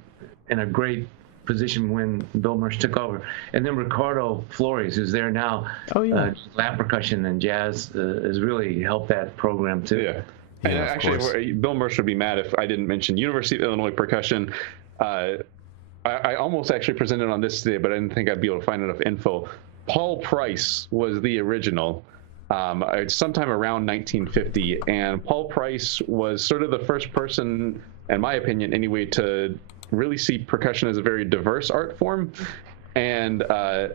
in a great position when Bill Moersch took over, and then Ricardo Flores, who's there now. Lap percussion and jazz has really helped that program too. Yeah, and actually, Bill Moersch would be mad if I didn't mention University of Illinois Percussion. I almost actually presented on this today, but I didn't think I'd be able to find enough info. Paul Price was the original, sometime around 1950, and Paul Price was sort of the first person, in my opinion anyway, to really see percussion as a very diverse art form. And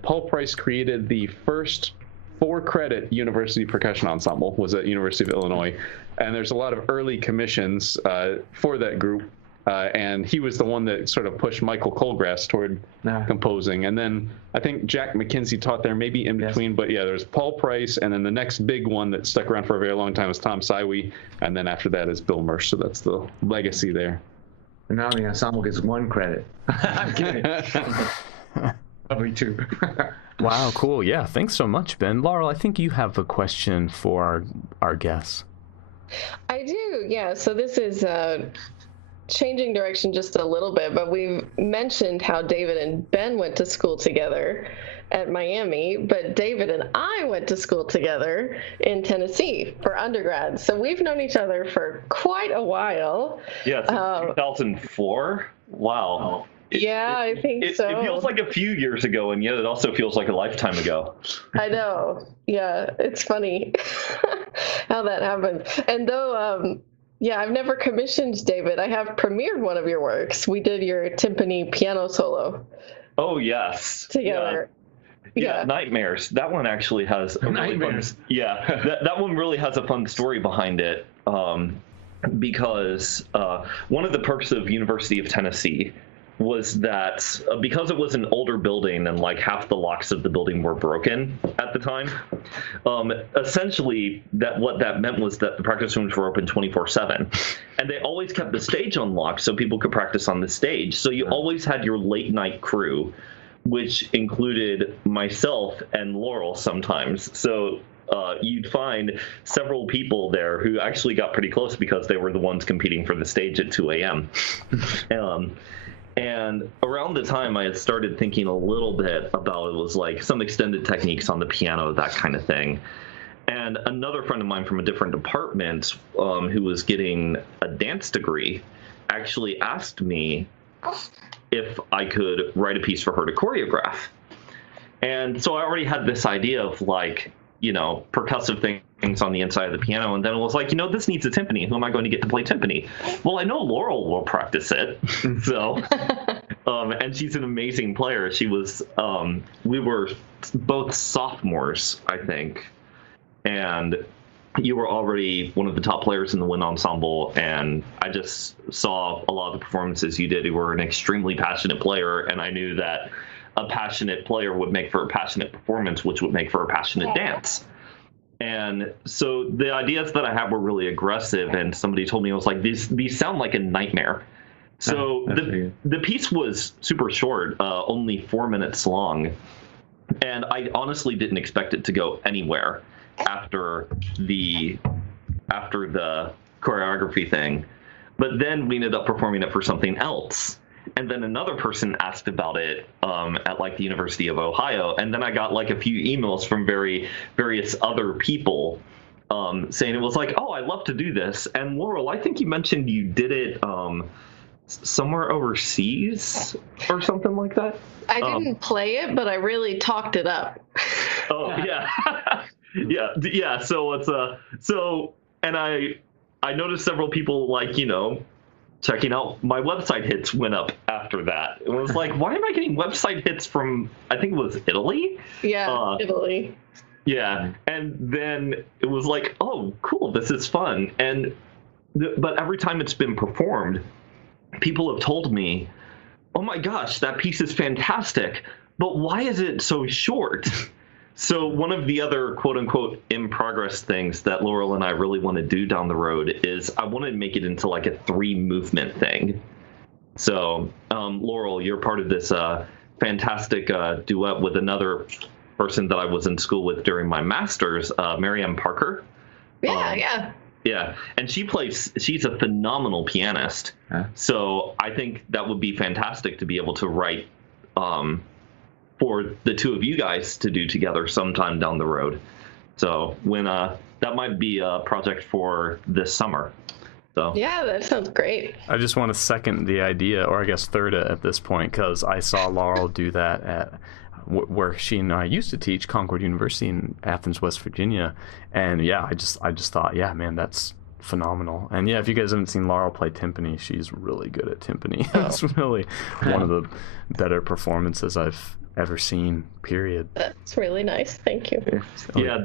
Paul Price created the first 4-credit university percussion ensemble, was at University of Illinois. And there's a lot of early commissions for that group. And he was the one that sort of pushed Michael Colgrass toward composing. And then I think Jack McKenzie taught there, maybe in between. But yeah, there's Paul Price, and then the next big one that stuck around for a very long time is Tom Sowie. And then after that is Bill Moersch. So that's the legacy there. And now the ensemble gets 1 credit. I'm kidding. Probably 2. Wow, cool. Yeah, thanks so much, Ben. Laurel, I think you have a question for our guests. I do, yeah. So this is changing direction just a little bit, but we've mentioned how David and Ben went to school together at Miami, but David and I went to school together in Tennessee for undergrad. So we've known each other for quite a while. Yeah, since 2004. Wow. Yeah, I think so. It feels like a few years ago, and yet it also feels like a lifetime ago. I know. Yeah, it's funny how that happens. And though Yeah, I've never commissioned David. I have premiered one of your works. We did your timpani piano solo. Oh, yes. Together. Yeah, Nightmares. That one actually has a really fun, that one really has a fun story behind it. Because one of the perks of University of Tennessee was that because it was an older building and like half the locks of the building were broken at the time, essentially what that meant was that the practice rooms were open 24/7, and they always kept the stage unlocked so people could practice on the stage. So you always had your late night crew, which included myself and Laurel sometimes. So you'd find several people there who actually got pretty close because they were the ones competing for the stage at 2 a.m. And around the time I had started thinking a little bit about it was like some extended techniques on the piano, that kind of thing. And another friend of mine from a different department who was getting a dance degree actually asked me if I could write a piece for her to choreograph. And so I already had this idea of like, you know, percussive things on the inside of the piano. And then it was like, you know, this needs a timpani. Who am I going to get to play timpani? Well, I know Laurel will practice it. So, and she's an amazing player. She was, we were both sophomores, I think. And you were already one of the top players in the wind ensemble. And I just saw a lot of the performances you did. You were an extremely passionate player. And I knew that a passionate player would make for a passionate performance, which would make for a passionate dance. And so the ideas that I had were really aggressive, and somebody told me, I was like, these sound like a nightmare. So the piece was super short, only 4 minutes long, and I honestly didn't expect it to go anywhere after the choreography thing. But then we ended up performing it for something else. And then another person asked about it at like the University of Ohio. And then I got like a few emails from various other people saying it was like, oh, I love to do this. And Laurel, I think you mentioned you did it somewhere overseas or something like that. I didn't play it, but I really talked it up. Oh, yeah. yeah. So it's and I noticed several people like, you know, checking out my website hits went up after that. It was like, why am I getting website hits from, I think it was Italy? Yeah, Italy. Yeah. And then it was like, oh, cool, this is fun. And but every time it's been performed, people have told me, oh my gosh, that piece is fantastic, but why is it so short? So one of the other quote-unquote in progress things that Laurel and I really want to do down the road is I want to make it into like a 3-movement thing. So Laurel, you're part of this fantastic duet with another person that I was in school with during my master's, Marianne Parker. Yeah, and she's a phenomenal pianist. So I think that would be fantastic to be able to write for the two of you guys to do together sometime down the road. So when that might be a project for this summer. So yeah, that sounds great. I just want to second the idea, or I guess third it at this point, because I saw Laurel do that at where she and I used to teach, Concord University in Athens, West Virginia. And yeah, I just thought, yeah, man, that's phenomenal. And yeah, if you guys haven't seen Laurel play timpani, she's really good at timpani. It's really one of the better performances I've ever seen, period. That's really nice. Thank you. Yeah,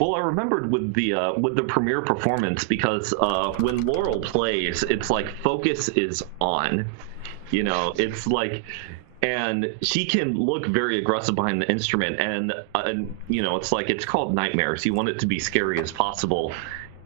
well, I remembered with the premiere performance, because when Laurel plays, it's like focus is on, you know, it's like, and she can look very aggressive behind the instrument, and you know, it's like, it's called Nightmares. You want it to be scary as possible.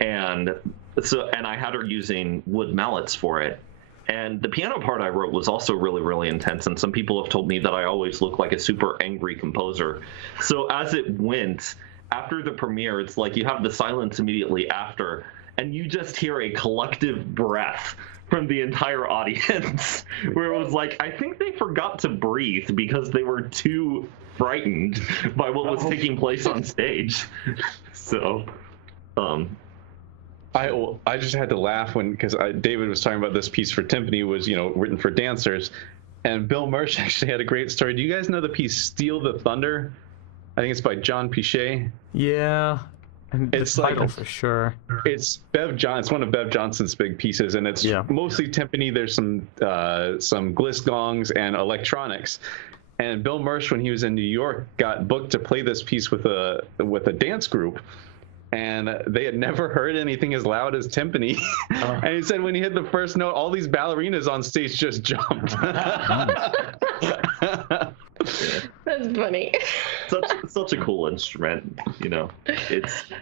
And I had her using wood mallets for it. And the piano part I wrote was also really, really intense. And some people have told me that I always look like a super angry composer. So as it went, after the premiere, it's like you have the silence immediately after, and you just hear a collective breath from the entire audience, where it was like, I think they forgot to breathe because they were too frightened by what was taking place on stage. So, I just had to laugh because David was talking about this piece for timpani was, you know, written for dancers, and Bill Moersch actually had a great story. Do you guys know the piece "Steal the Thunder"? I think it's by John Pichet. Yeah, And it's the title like for sure. it's It's one of Bev Johnson's big pieces, and it's mostly timpani. There's some gliss gongs and electronics. And Bill Moersch, when he was in New York, got booked to play this piece with a dance group, and they had never heard anything as loud as timpani. And he said when he hit the first note, all these ballerinas on stage just jumped. That's funny. Such a cool instrument, you know.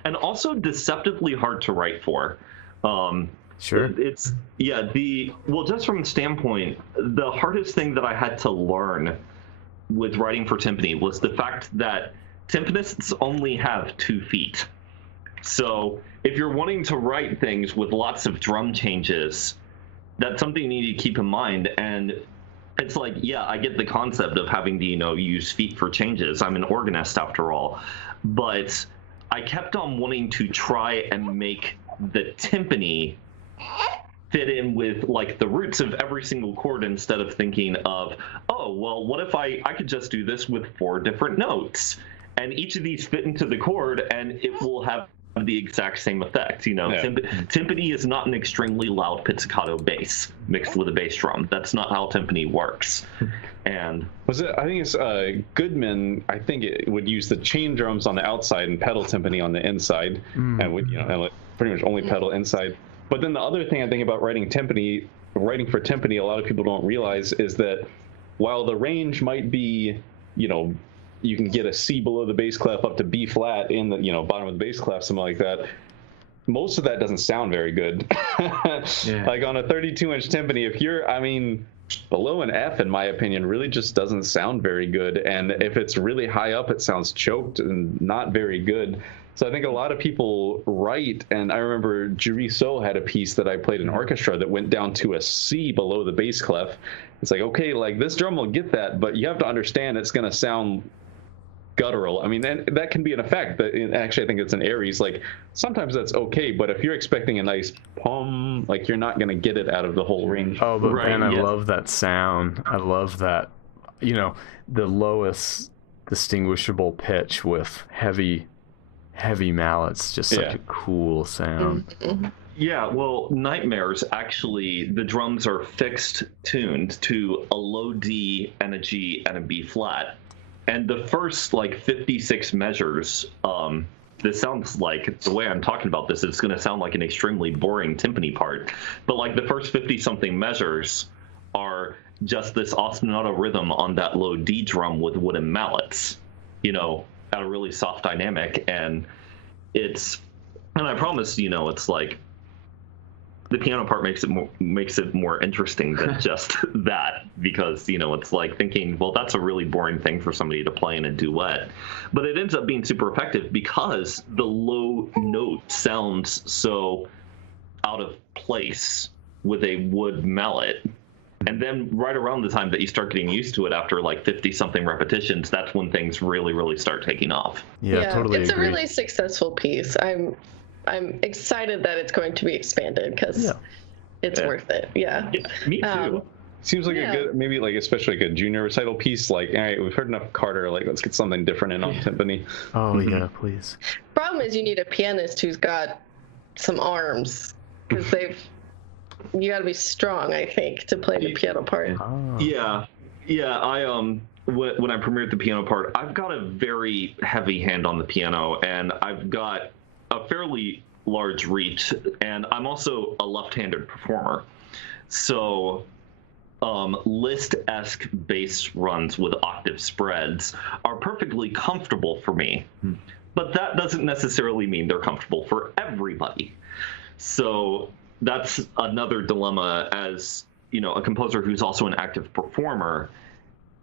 And also deceptively hard to write for. Sure. Just from a standpoint, the hardest thing that I had to learn with writing for timpani was the fact that timpanists only have 2 feet. So if you're wanting to write things with lots of drum changes, that's something you need to keep in mind. And it's like, yeah, I get the concept of having to, use feet for changes. I'm an organist after all. But I kept on wanting to try and make the timpani fit in with like the roots of every single chord instead of thinking of, oh, well, what if I could just do this with 4 different notes and each of these fit into the chord and it will have the exact same effect. Timpani is not an extremely loud pizzicato bass mixed with a bass drum. That's not how timpani works. And I think it's Goodman. I think it would use the chain drums on the outside and pedal timpani on the inside, and would and pretty much only pedal inside. But then the other thing I think about writing for timpani, a lot of people don't realize is that while the range might be, you can get a C below the bass clef up to B flat in the bottom of the bass clef, something like that. Most of that doesn't sound very good. Like on a 32-inch timpani, if you're, below an F, in my opinion, really just doesn't sound very good. And if it's really high up, it sounds choked and not very good. So I think a lot of people write, and I remember Jury So had a piece that I played in orchestra that went down to a C below the bass clef. It's like, okay, like this drum will get that, but you have to understand it's going to sound guttural. And that can be an effect. Actually, I think it's an Aries. Like sometimes that's okay, but if you're expecting a nice pum, like you're not going to get it out of the whole range. Oh, but man, I love that sound. I love that, the lowest distinguishable pitch with heavy mallets, just such a cool sound. Yeah, well, Nightmares, actually, the drums are fixed tuned to a low D and a G and a B flat. And the first, 56 measures, this sounds like, the way I'm talking about this, it's going to sound like an extremely boring timpani part. But, the first 50-something measures are just this ostinato rhythm on that low D drum with wooden mallets, at a really soft dynamic. And I promise, it's like, the piano part makes it more interesting than just that, because it's like thinking, well, that's a really boring thing for somebody to play in a duet, but it ends up being super effective because the low note sounds so out of place with a wood mallet. And then right around the time that you start getting used to it, after 50 something repetitions, that's when things really, really start taking off. Yeah, totally it's agree. a really successful piece. I'm excited that it's going to be expanded because it's worth it. Yeah, me too. Seems like a good, maybe especially a junior recital piece. All right, we've heard enough Carter. Let's get something different in on timpani. Oh yeah, please. Problem is, you need a pianist who's got some arms, because you got to be strong, I think, to play the piano part. Oh. Yeah. I when I premiered the piano part, I've got a very heavy hand on the piano, and I've got a fairly large reach, and I'm also a left-handed performer. So Liszt-esque bass runs with octave spreads are perfectly comfortable for me, but that doesn't necessarily mean they're comfortable for everybody. So that's another dilemma as, a composer who's also an active performer,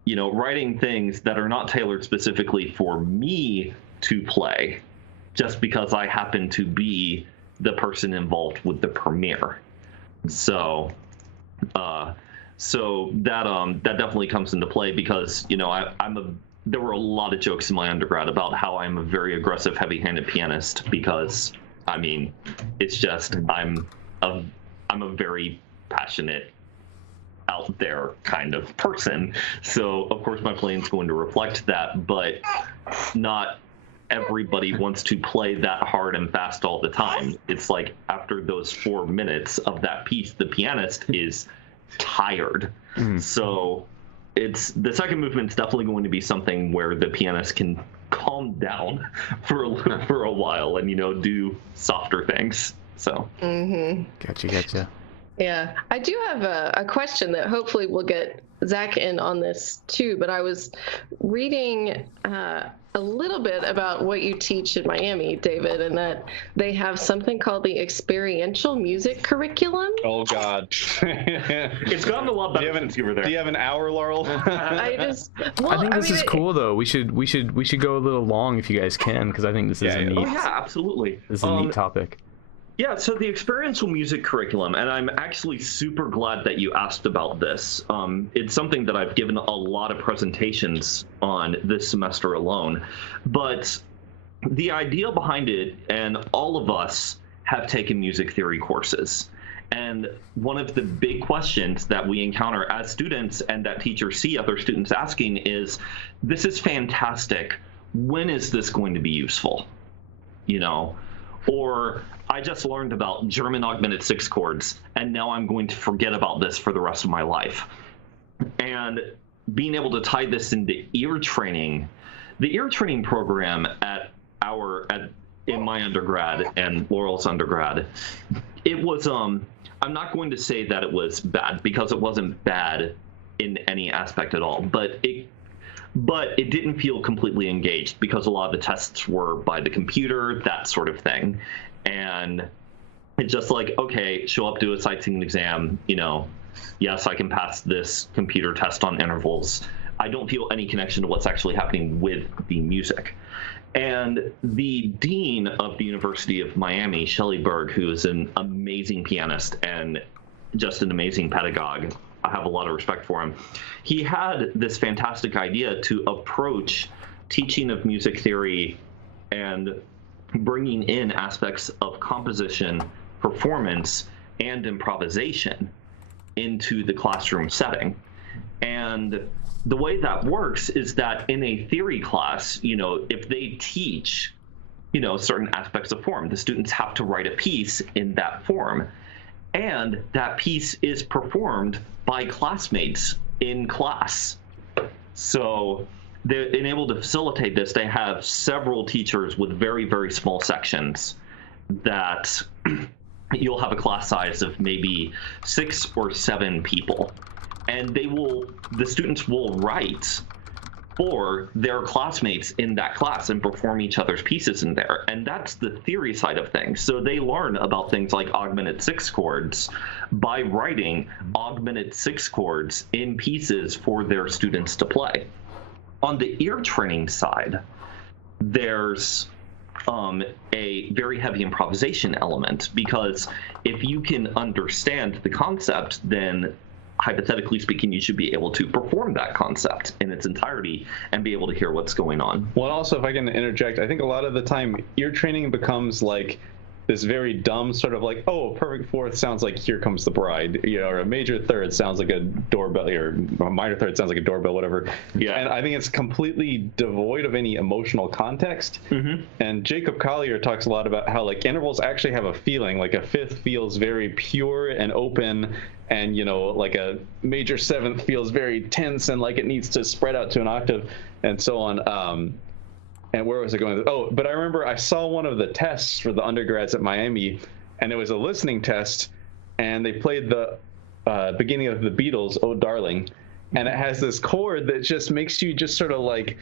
writing things that are not tailored specifically for me to play, just because I happen to be the person involved with the premiere. So that definitely comes into play, because there were a lot of jokes in my undergrad about how I'm a very aggressive, heavy-handed pianist, because it's just I'm a very passionate, out there kind of person. So of course my playing's going to reflect that, but not everybody wants to play that hard and fast all the time. It's like after those 4 minutes of that piece, the pianist is tired. So it's the second movement's definitely going to be something where the pianist can calm down for a while and, do softer things. So. Gotcha. Yeah, I do have a question that hopefully we'll get Zack in on this too, but I was reading a little bit about what you teach in Miami, David, and that they have something called the Experiential Music Curriculum. Oh, God. It's gotten a lot better since you were there. Do you have an hour, Laurel? I think this is cool, though. We should go a little long if you guys can, because I think this is a neat. Oh, yeah, absolutely. This is a neat topic. Yeah, so the experiential music curriculum, and I'm actually super glad that you asked about this. It's something that I've given a lot of presentations on this semester alone. But the idea behind it, and all of us have taken music theory courses. And one of the big questions that we encounter as students and that teachers see other students asking is, this is fantastic. When is this going to be useful? Or I just learned about German augmented sixth chords, and now I'm going to forget about this for the rest of my life. And being able to tie this into ear training, the ear training program in my undergrad and Laurel's undergrad, it was, I'm not going to say that it was bad, because it wasn't bad in any aspect at all, but it didn't feel completely engaged, because a lot of the tests were by the computer, that sort of thing. And it's just like, okay, show up, do a sight singing exam, yes, I can pass this computer test on intervals. I don't feel any connection to what's actually happening with the music. And the dean of the University of Miami, Shelley Berg, who is an amazing pianist and just an amazing pedagogue, I have a lot of respect for him. He had this fantastic idea to approach teaching of music theory and bringing in aspects of composition, performance, and improvisation into the classroom setting. And the way that works is that in a theory class, if they teach, certain aspects of form, the students have to write a piece in that form. And that piece is performed by classmates in class. So they're able to facilitate this. They have several teachers with very, very small sections that you'll have a class size of maybe 6 or 7 people. And the students will write for their classmates in that class and perform each other's pieces in there. And that's the theory side of things. So they learn about things like augmented sixth chords by writing augmented sixth chords in pieces for their students to play. On the ear training side, there's a very heavy improvisation element, because if you can understand the concept, then hypothetically speaking, you should be able to perform that concept in its entirety and be able to hear what's going on. Well, also, if I can interject, I think a lot of the time ear training becomes like this very dumb sort of like, oh, a perfect fourth sounds like Here Comes the Bride, or a major third sounds like a doorbell, or a minor third sounds like a doorbell, whatever. Yeah. And I think it's completely devoid of any emotional context. Mm-hmm. And Jacob Collier talks a lot about how like intervals actually have a feeling, like a fifth feels very pure and open, and like a major seventh feels very tense and like it needs to spread out to an octave, and so on. And where was I going? Oh, but I remember I saw one of the tests for the undergrads at Miami, and it was a listening test, and they played the beginning of the Beatles, Oh Darling, and it has this chord that just makes you just sort of like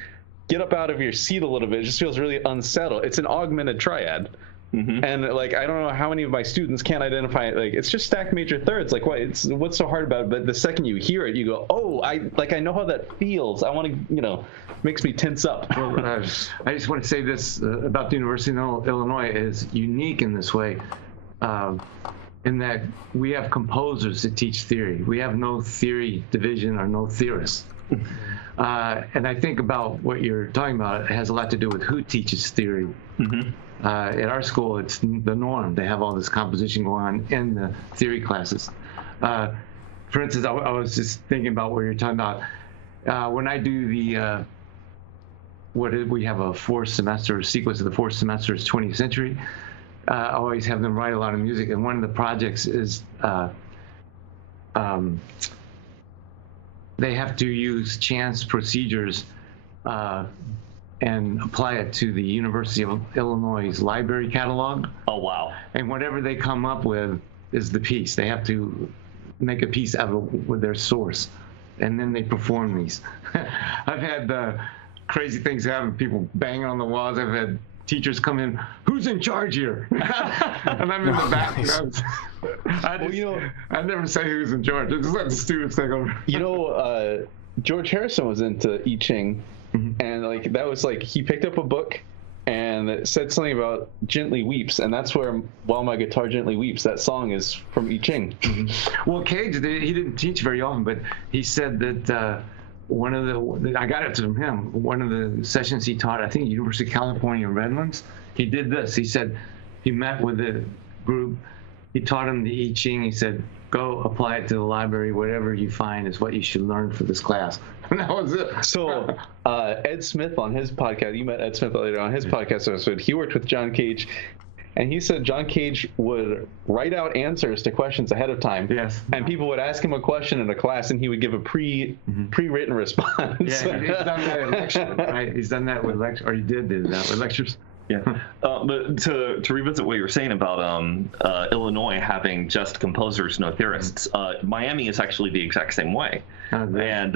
get up out of your seat a little bit. It just feels really unsettled. It's an augmented triad. Mm-hmm. And like, I don't know how many of my students can't identify it. Like, it's just stacked major thirds. Like, what's so hard about it? But the second you hear it, you go, oh, I know how that feels. I want to, makes me tense up. Well, I just want to say this about the University of Illinois is unique in this way, in that we have composers that teach theory. We have no theory division or no theorists. And I think about what you're talking about. It has a lot to do with who teaches theory. Mm-hmm. At our school, it's the norm. They have all this composition going on in the theory classes. For instance, I was just thinking about what you're talking about. When I do we have a 4-semester sequence of the 4th semester is 20th century. I always have them write a lot of music, and one of the projects is they have to use chance procedures and apply it to the University of Illinois' library catalog. Oh, wow. And whatever they come up with is the piece. They have to make a piece out of with their source, and then they perform these. I've had crazy things happen, people banging on the walls. I've had teachers come in, who's in charge here? And I'm in the back. I never say who's in charge. I just let the students take over. George Harrison was into I Ching, and like that was like he picked up a book and it said something about gently weeps, and that's where While My Guitar Gently Weeps, that song is from I Ching. Well, Cage, he didn't teach very often, but he said that one of the, I got it from him, one of the sessions he taught, I think University of California, Redlands, he did this. He said he met with the group, he taught them the I Ching, he said, go apply it to the library, whatever you find is what you should learn for this class. And that was it. So Ed Smith on his podcast, you met Ed Smith later on his podcast episode, he worked with John Cage, and he said John Cage would write out answers to questions ahead of time. Yes. And people would ask him a question in a class, and he would give a pre-written response. Yeah, he's done that in lecture, right? He's done that with lectures, or he did do that with lectures. Yeah. But to revisit what you were saying about Illinois having just composers, no theorists, Miami is actually the exact same way. And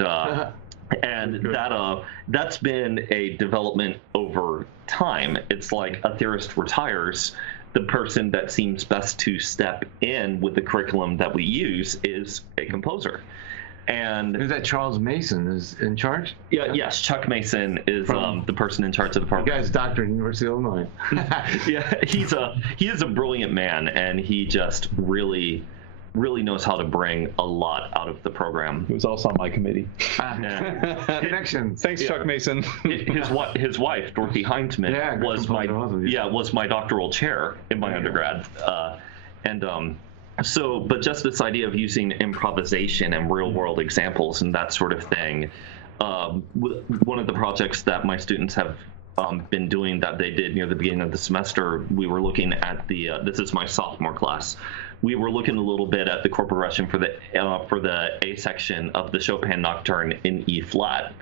that's been a development over time. It's like a theorist retires, the person that seems best to step in with the curriculum that we use is a composer. And is that Charles Mason is in charge? Yeah, yes, Chuck Mason is the person in charge of the program. The guy's doctor at University of Illinois. Yeah, he is a brilliant man, and he just really knows how to bring a lot out of the program. He was also on my committee. Connections. Thanks, Chuck Mason. His wife, Dorothy Heinzman, was my doctoral chair in my undergrad, but just this idea of using improvisation and real-world examples and that sort of thing. One of the projects that my students have been doing that they did near the beginning of the semester, we were looking at this is my sophomore class. We were looking a little bit at the chord progression for the A section of the Chopin Nocturne in E flat.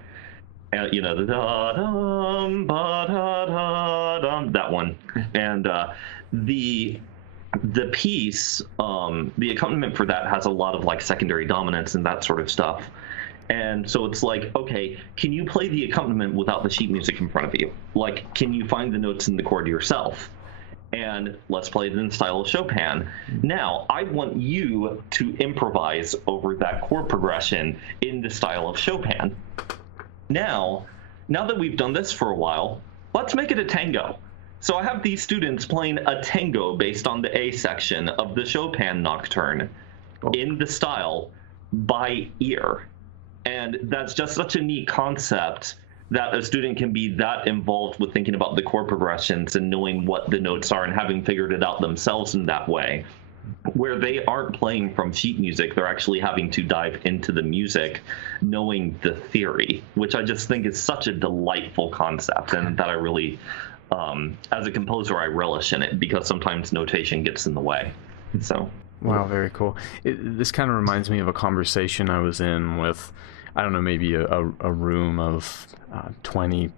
The da-dum, ba-da-da-dum, that one. And the piece, the accompaniment for that has a lot of like secondary dominance and that sort of stuff. And so it's like, okay, can you play the accompaniment without the sheet music in front of you? Like, can you find the notes in the chord yourself? And let's play it in the style of Chopin. Now, I want you to improvise over that chord progression in the style of Chopin. Now that we've done this for a while, let's make it a tango. So I have these students playing a tango based on the A section of the Chopin Nocturne in the style by ear. And that's just such a neat concept that a student can be that involved with thinking about the chord progressions and knowing what the notes are and having figured it out themselves in that way, where they aren't playing from sheet music. They're actually having to dive into the music, knowing the theory, which I just think is such a delightful concept, and that I really, as a composer, I relish in it because sometimes notation gets in the way. So. Wow, very cool. This kind of reminds me of a conversation I was in with, I don't know, maybe a room of 20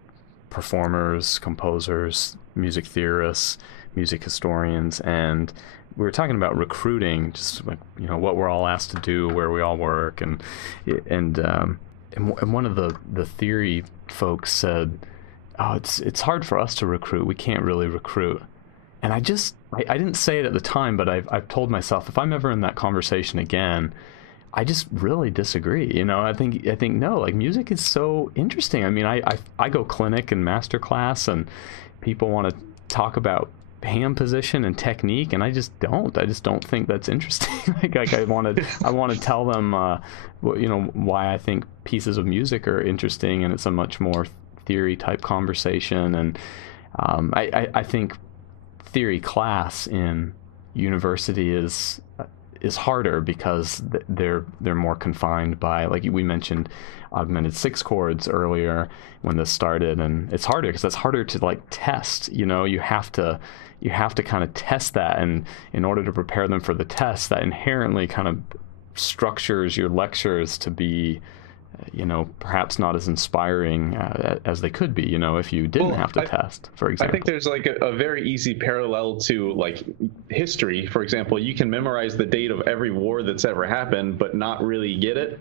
performers, composers, music theorists, music historians, and we were talking about recruiting, just like, what we're all asked to do, where we all work, and one of the theory folks said, "Oh, it's hard for us to recruit. We can't really recruit." And I didn't say it at the time, but I've told myself, if I'm ever in that conversation again, I just really disagree. I think no, like, music is so interesting. I mean, I go clinic and master class, and people want to talk about hand position and technique, and I just don't think that's interesting. like I want to tell them why I think pieces of music are interesting, and it's a much more theory type conversation. And I think theory class in university is is harder because they're more confined by, like we mentioned, augmented six chords earlier when this started, and it's harder because that's harder to like test. You have to kind of test that, and in order to prepare them for the test, that inherently kind of structures your lectures to be perhaps not as inspiring as they could be, if you didn't have to test, for example. I think there's like a very easy parallel to like history. For example, you can memorize the date of every war that's ever happened, but not really get it.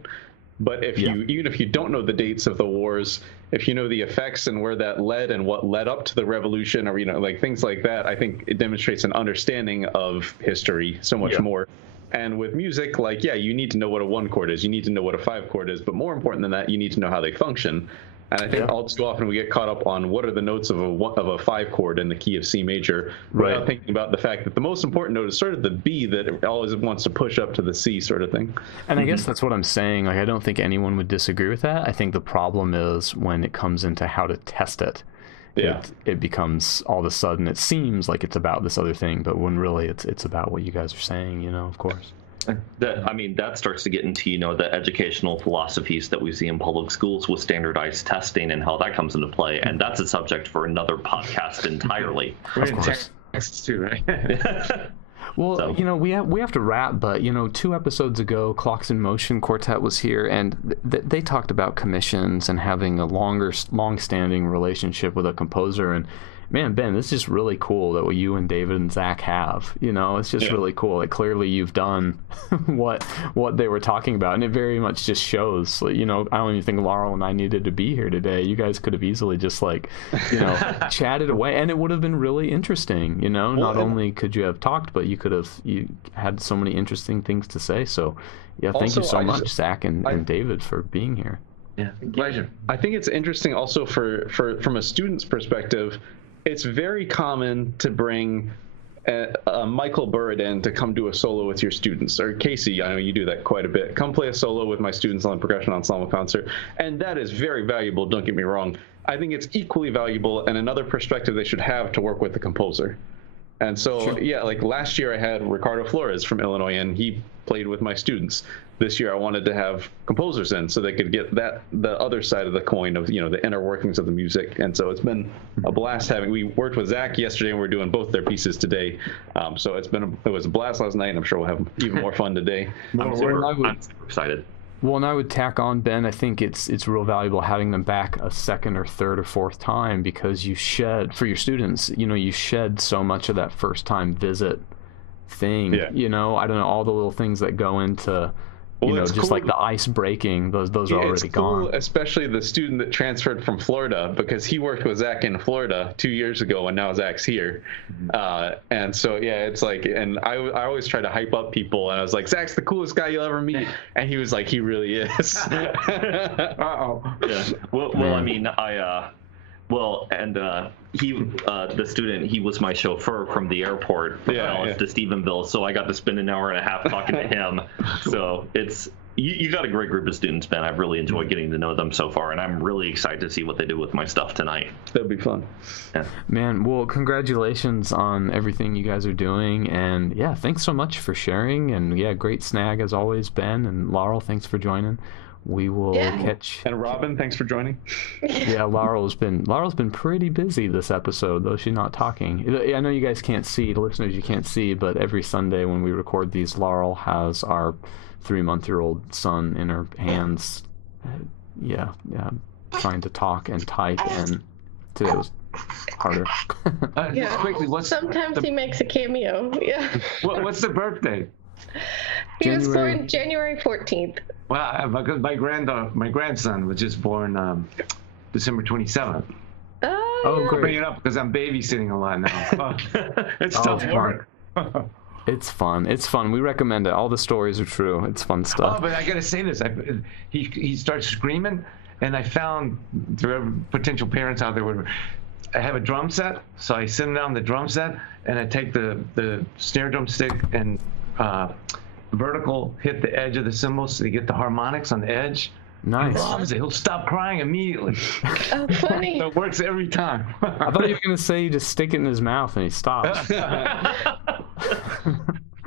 But even if you don't know the dates of the wars, if you know the effects and where that led and what led up to the revolution, or like things like that, I think it demonstrates an understanding of history so much more. And with music, like, you need to know what a 1 chord is, you need to know what a 5 chord is, but more important than that, you need to know how they function. And I think all too often we get caught up on what are the notes of a 5 chord in the key of C major, without thinking about the fact that the most important note is sort of the B that it always wants to push up to the C sort of thing. And I guess that's what I'm saying. Like, I don't think anyone would disagree with that. I think the problem is when it comes into how to test it. It becomes, all of a sudden, it seems like it's about this other thing, but when really it's about what you guys are saying, of course. That starts to get into, the educational philosophies that we see in public schools with standardized testing and how that comes into play. And that's a subject for another podcast entirely. We're in Texas too, right? Well, so. We have to wrap, but 2 episodes ago, Clocks in Motion Quartet was here, and they talked about commissions and having a long-standing relationship with a composer. And man, Ben, this is just really cool that what you and David and Zack have. It's just really cool. Like, clearly you've done what they were talking about, and it very much just shows. I don't even think Laurel and I needed to be here today. You guys could have easily just chatted away, and it would have been really interesting. Not only could you have talked, but you had so many interesting things to say. So, thank you so much, Zack and David, for being here. Yeah, pleasure. I think it's interesting also from a student's perspective. It's very common to bring Michael Burritt in to come do a solo with your students. Or Casey, I know you do that quite a bit. Come play a solo with my students on a percussion ensemble concert. And that is very valuable, don't get me wrong. I think it's equally valuable and another perspective they should have to work with the composer. And so, like last year I had Ricardo Flores from Illinois, and he played with my students. This year I wanted to have composers in so they could get the other side of the coin of, the inner workings of the music. And so it's been a blast we worked with Zack yesterday, and we're doing both their pieces today. So it was a blast last night, and I'm sure we'll have even more fun today. I'm super excited. Well, and I would tack on, Ben, I think it's real valuable having them back a second or third or fourth time, because you shed, for your students, you shed so much of that first time visit thing. I don't know, all the little things that go into just cool. Like the ice breaking, those are already gone. Cool, especially the student that transferred from Florida, because he worked with Zack in Florida 2 years ago, and now Zack's here. And so, it's like, and I always try to hype up people, and I was like, Zack's the coolest guy you'll ever meet. And he was like, he really is. Uh-oh. Yeah. Well, I mean, the student, he was my chauffeur from the airport from Dallas to Stephenville, so I got to spend an hour and a half talking to him. So it's you got a great group of students, Ben. I've really enjoyed getting to know them so far, and I'm really excited to see what they do with my stuff tonight. That'll be fun. Yeah. Man, well, congratulations on everything you guys are doing, and thanks so much for sharing, and great snag as always, Ben, and Laurel, thanks for joining. We will catch. And Robin, thanks for joining. Laurel's been pretty busy this episode, though she's not talking. I know you guys can't see, the listeners, you can't see, but every Sunday when we record these, Laurel has our 3-month-old son in her hands. Trying to talk and type, and today was harder. Just quickly, sometimes he makes a cameo. What's the birthday? He was born January 14th. Well, because my grandson was just born December 27th. Oh, great. I'm bringing it up because I'm babysitting a lot now. It's tough work. It's fun. We recommend it. All the stories are true. It's fun stuff. Oh, but I gotta say this. He starts screaming, and I found, to potential parents out there, I have a drum set, so I sit him down the drum set, and I take the snare drum stick and vertical hit the edge of the cymbals so you get the harmonics on the edge. Nice. He loves it. He'll stop crying immediately. Oh, funny. So it works every time. I thought you were going to say you just stick it in his mouth and he stops.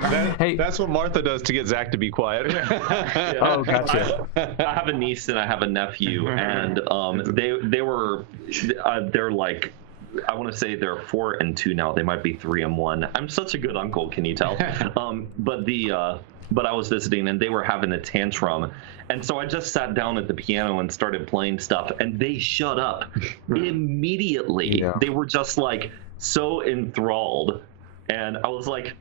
Hey. That's what Martha does to get Zach to be quiet. Oh, gotcha. I have a niece and I have a nephew, and they're like, I want to say they're 4 and 2 now. They might be 3 and 1. I'm such a good uncle, can you tell? But I was visiting and they were having a tantrum, and so I just sat down at the piano and started playing stuff, and they shut up immediately. Yeah. They were just like so enthralled, and I was like,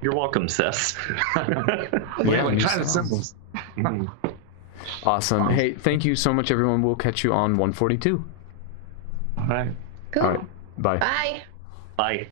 "You're welcome, sis." Yeah, Like try the cymbals. Awesome. Hey, thank you so much, everyone. We'll catch you on 142. All right. Cool. All right. Bye. Bye. Bye.